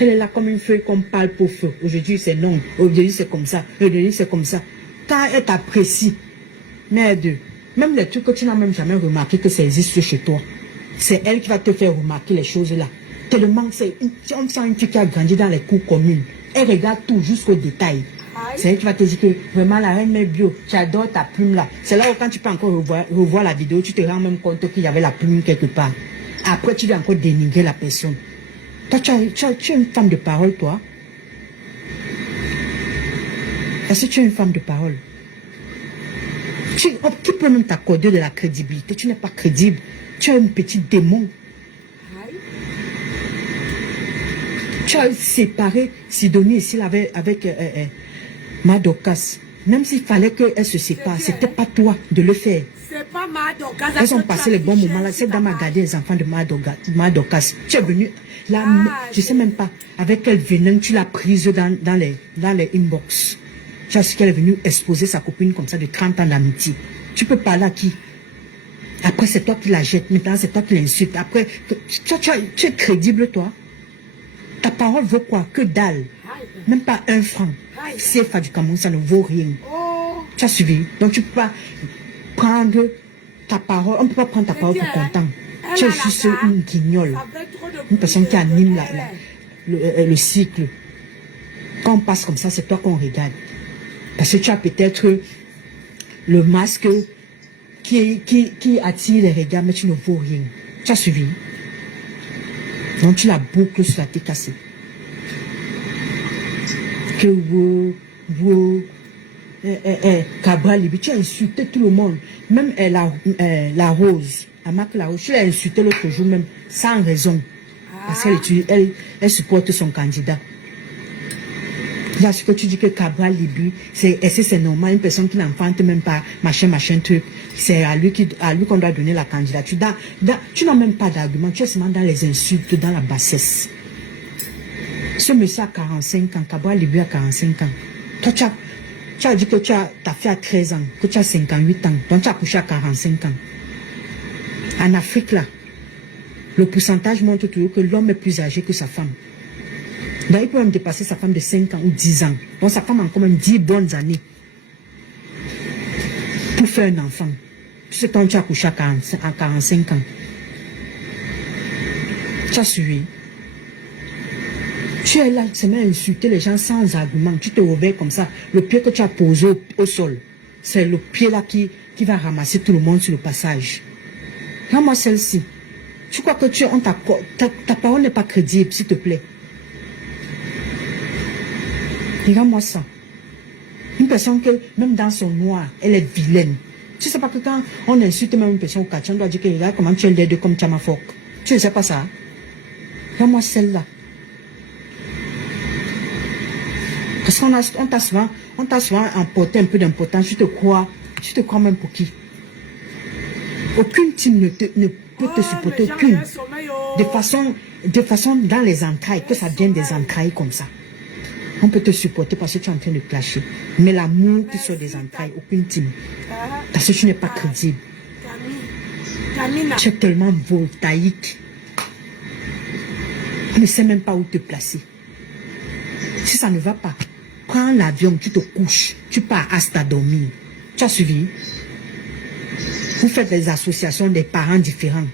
Elle est là comme une feuille qu'on parle pour feu. Aujourd'hui c'est non, aujourd'hui c'est comme ça, aujourd'hui c'est comme ça. Quand elle t'apprécie, merde, même les trucs que tu n'as même jamais remarqué que ça existe chez toi. C'est elle qui va te faire remarquer les choses là. Tellement, on sent une fille qui a grandi dans les cours communes. Elle regarde tout jusqu'au détail. C'est elle qui va te dire que vraiment la reine mère bio, j'adore ta plume là. C'est là où quand tu peux encore revoir la vidéo, tu te rends même compte qu'il y avait la plume quelque part. Après, tu vas encore dénigrer la personne. Toi, tu es une femme de parole, toi. Est-ce que tu es une femme de parole? Qui peut même t'accorder de la crédibilité? Tu n'es pas crédible. Tu es un petit démon. Tu as séparé Sidonie ici avec Madokas. Même s'il fallait qu'elle se sépare, c'était pas toi de le faire. C'est pas Madokas. Elles ont passé les bons moments là. Cette dame a gardé les enfants de Madokas. Tu es venu là, je sais même pas. Avec quel venin tu l'as prise dans les inbox. Tu sais qu'elle est venue exposer sa copine comme ça de 30 ans d'amitié. Tu peux parler à qui? Après, c'est toi qui la jettes. Maintenant, c'est toi qui l'insultes. Après, tu es crédible, toi. Ta parole vaut quoi? Que dalle. Même pas 1 franc. CFA du Cameroun, ça ne vaut rien. Tu as suivi. Donc, tu peux pas prendre ta parole. On ne peut pas prendre ta parole pour content. Tu es juste une guignole. Une personne qui anime le cycle. Quand on passe comme ça, c'est toi qu'on regarde. Parce que tu as peut-être le masque qui attire les regards, mais tu ne vaux rien. Tu as suivi. Donc tu la boucles sur la tête cassée. Que Cabral Libi, tu as insulté tout le monde. Même la Rose, la Rose, tu l'as insulté l'autre jour même, sans raison. Parce qu'elle supporte son candidat. Là, ce que tu dis que Cabral Libi, c'est normal, une personne qui n'enfante même pas, machin, truc. C'est à lui qu'on doit donner la candidature. Tu n'as même pas d'argument, tu es seulement dans les insultes, dans la bassesse. Ce monsieur a 45 ans, Cabral Libi a 45 ans. Toi, tu as dit que ta fille a 13 ans, que tu as 58 ans, donc tu as couché à 45 ans. En Afrique, là, le pourcentage montre toujours que l'homme est plus âgé que sa femme. Donc, il peut même dépasser sa femme de 5 ans ou 10 ans. Donc, sa femme a quand même 10 bonnes années pour faire un enfant. Puisque quand tu as couché à 45 ans, tu as suivi. Tu es là, tu m'as insulté les gens sans argument. Tu te réveilles comme ça. Le pied que tu as posé au sol, c'est le pied là qui va ramasser tout le monde sur le passage. Regarde-moi celle-ci. Tu crois que ta parole n'est pas crédible, s'il te plaît. Regarde-moi ça. Une personne que, même dans son noir, elle est vilaine. Tu ne sais pas que quand on insulte même une personne au quartier, on doit dire que regarde comment tu es laide comme Chamafok. Tu ne sais pas ça. Regarde-moi celle-là. Parce qu'on t'a souvent emporté un peu d'importance. Tu te crois même pour qui? Aucune team ne peut te supporter, aucune. De façon dans les entrailles, que ça vienne des entrailles comme ça. On peut te supporter parce que tu es en train de clasher. Mais l'amour qui sort des entrailles, aucune team. Parce que tu n'es pas crédible. Tu es tellement voltaïque. On ne sait même pas où te placer. Si ça ne va pas, prends l'avion, tu te couches, tu pars à dormir. Tu as suivi? Vous faites des associations des parents différents.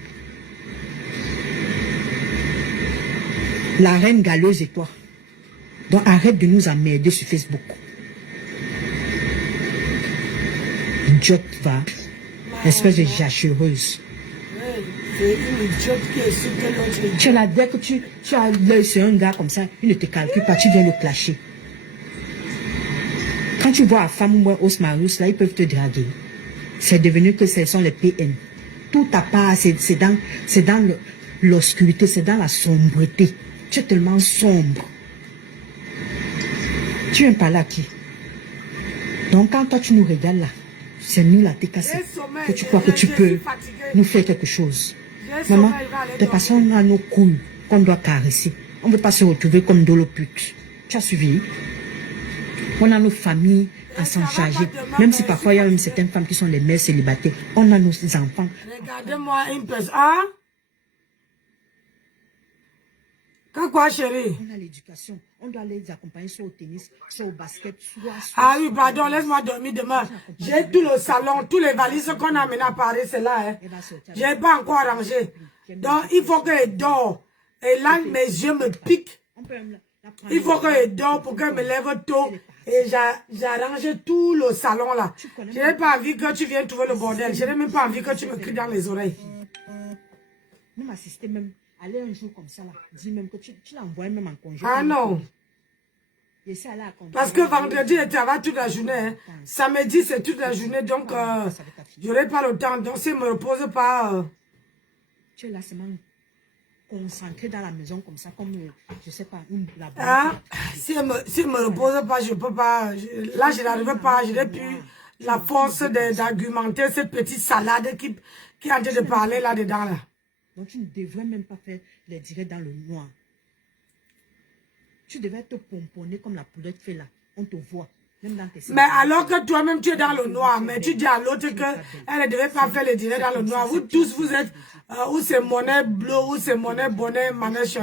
La reine galeuse et toi. Donc arrête de nous emmerder sur Facebook. Idiote va. Espèce de jachereuse. Tu es là, dès que tu as l'œil sur un gars comme ça, il ne te calcule pas, tu viens le clasher. Quand tu vois la femme ou Osmarus, là, ils peuvent te draguer. C'est devenu que ce sont les PN. Tout à part, c'est dans l'obscurité, c'est dans la sombreté. Tu es tellement sombre. Tu viens parler à qui? Donc quand toi tu nous regardes là, c'est nous là, t'es cassé. Que tu crois que tu peux nous faire quelque chose. Maman, t'es passé à nos couilles qu'on doit caresser. On ne veut pas se retrouver comme de pute. Tu as suivi? On a nos familles à s'en charger. Même si parfois il y a même certaines femmes qui sont les mères célibataires. On a nos enfants. Regardez-moi une personne. Ah? Quoi, chérie? On a l'éducation. On doit les accompagner soit au tennis, soit au basket, soit... Ah oui, pardon, laisse-moi dormir demain. J'ai tout le salon, tous les valises qu'on a amené à Paris, c'est là. Hein. J'ai pas encore rangé. Donc, il faut qu'elle dort. Et là, mes yeux me piquent. Il faut qu'elle dort pour qu'elle me lève tôt. Et j'arrange tout le salon là. Je n'ai pas envie que tu viennes trouver le bordel. Je n'ai même pas envie que tu me cries dans les oreilles. Même assister même, aller un jour comme ça là. Dis même que tu l'envoies même en congé. Ah non. Parce que vendredi, je travaille toute la journée. Hein. Samedi, c'est toute la journée. Donc, je n'aurai pas le temps. Donc, si je ne me repose pas... Tu es là seulement concentré dans la maison comme ça, comme, je sais pas, la banque. Ah, si je ne me repose pas, je ne peux pas... là, je n'arrive pas. Je n'ai plus la force d'argumenter cette petite salade qui est en train de parler là-dedans. Là. Donc, tu ne devrais même pas faire les directs dans le noir. Tu devais te pomponner comme la poulette fait là. On te voit. Même dans tes mais alors que toi-même, tu es dans le noir. Mais tu dis à l'autre qu'elle ne devait pas faire les directs dans le noir. Vous tous, vous êtes... ou c'est monnaie bleue, ou c'est monnaie bonnet, manèche.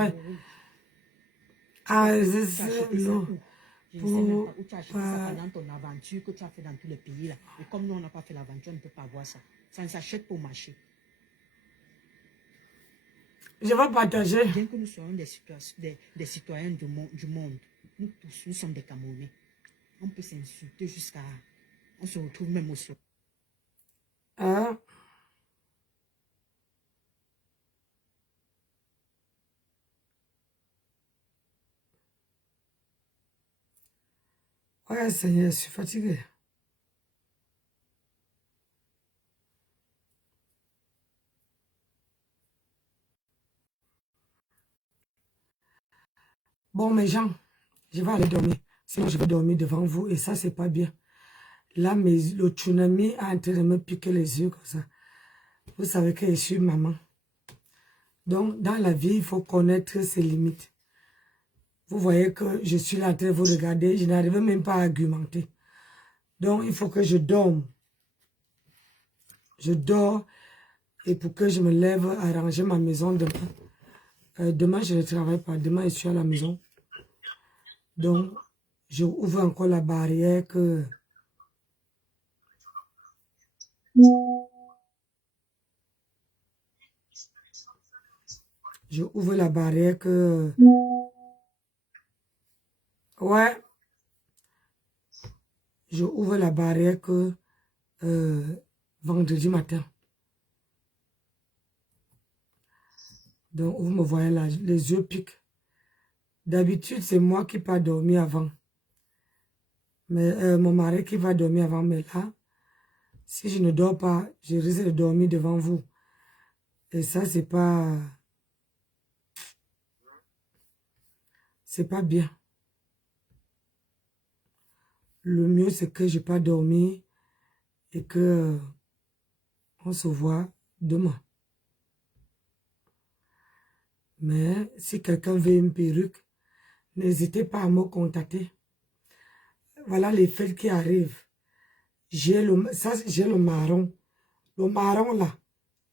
Ah, c'est l'eau. Je ne sais même pas où tu as acheté ça pendant ton aventure que tu as fait dans tous les pays là. Et comme nous, on n'a pas fait l'aventure, on ne peut pas voir ça. Ça ne s'achète pas au marché. Je vais partager. Bien que nous soyons des citoyens du monde, nous tous, nous sommes des Camerounais. On peut s'insulter jusqu'à... On se retrouve même au sol. Hein? Ouais, Seigneur, je suis fatigué. Bon, mes gens, je vais aller dormir. Sinon, je vais dormir devant vous et ça, c'est pas bien. Là, le tsunami est en train de me piquer les yeux comme ça. Vous savez que je suis maman. Donc, dans la vie, il faut connaître ses limites. Vous voyez que je suis là en train de vous regarder. Je n'arrive même pas à argumenter. Donc, il faut que je dorme. Je dors et pour que je me lève à ranger ma maison demain. Demain, je ne travaille pas. Demain, je suis à la maison. Donc, je ouvre encore la barrière que... Je ouvre la barrière que... Ouais. Je ouvre la barrière que... vendredi matin. Donc, vous me voyez là, les yeux piquent. D'habitude, c'est moi qui pas dormir avant. Mais mon mari qui va dormir avant. Mais là, si je ne dors pas, je risque de dormir devant vous. Et ça, c'est pas... C'est pas bien. Le mieux, c'est que je n'ai pas dormi et que on se voit demain. Mais si quelqu'un veut une perruque, n'hésitez pas à me contacter. Voilà les fêtes qui arrivent. J'ai le marron. Le marron là,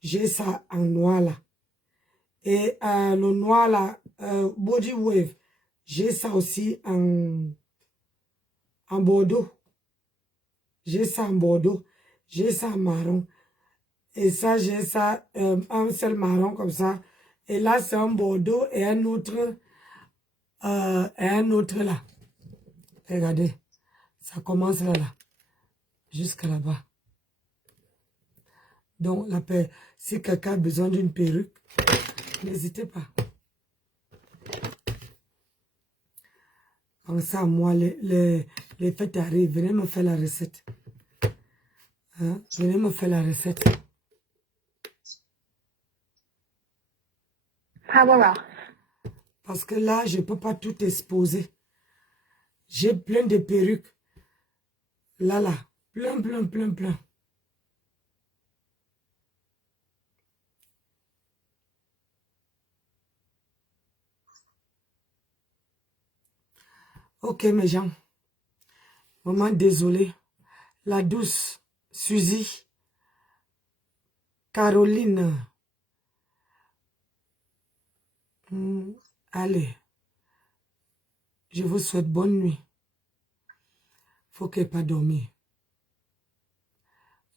j'ai ça en noir là. Et le noir là, body wave, j'ai ça aussi en bordeaux. J'ai ça en bordeaux. J'ai ça en marron. Et ça, j'ai ça, un seul marron comme ça. Et là, c'est un bordeaux et un autre là. Regardez. Ça commence là, jusqu'à là-bas. Donc, si quelqu'un a besoin d'une perruque, n'hésitez pas. Comme ça, moi, les fêtes arrivent. Venez me faire la recette. Hein? Venez me faire la recette. Power off. Parce que là, je ne peux pas tout exposer. J'ai plein de perruques. Là. Plein. Ok, mes gens. Maman, désolé. La douce, Suzy, Caroline. Allez. Je vous souhaite bonne nuit. Faut qu'elle n'ait pas dormi.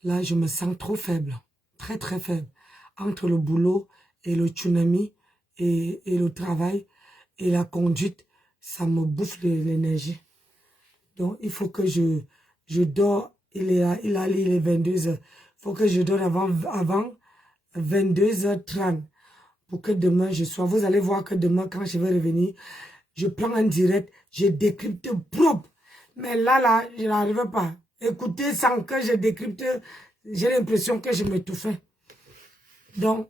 Là, je me sens trop faible. Très faible. Entre le boulot et le tsunami et le travail et la conduite, ça me bouffe de l'énergie. Donc, il faut que je dors. Il est 22h. Il faut que je dors avant 22h30 pour que demain je sois. Vous allez voir que demain, quand je vais revenir, je prends un direct, je décrypte propre. Mais là, je n'arrive pas. Écoutez, sans que je décrypte, j'ai l'impression que je m'étouffais. Donc,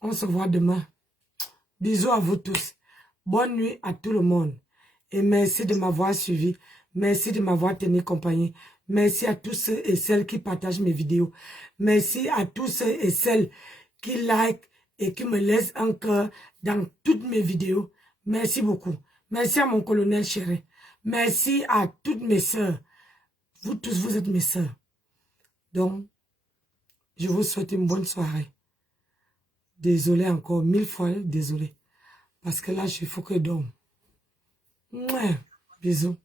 on se voit demain. Bisous à vous tous. Bonne nuit à tout le monde. Et merci de m'avoir suivi. Merci de m'avoir tenu compagnie. Merci à tous ceux et celles qui partagent mes vidéos. Merci à tous ceux et celles qui like et qui me laissent un cœur dans toutes mes vidéos. Merci beaucoup. Merci à mon colonel chéri. Merci à toutes mes sœurs. Vous tous, vous êtes mes sœurs. Donc, je vous souhaite une bonne soirée. Désolé encore, 1000 fois désolé. Parce que là, il faut que je dorme. Mouais, bisous.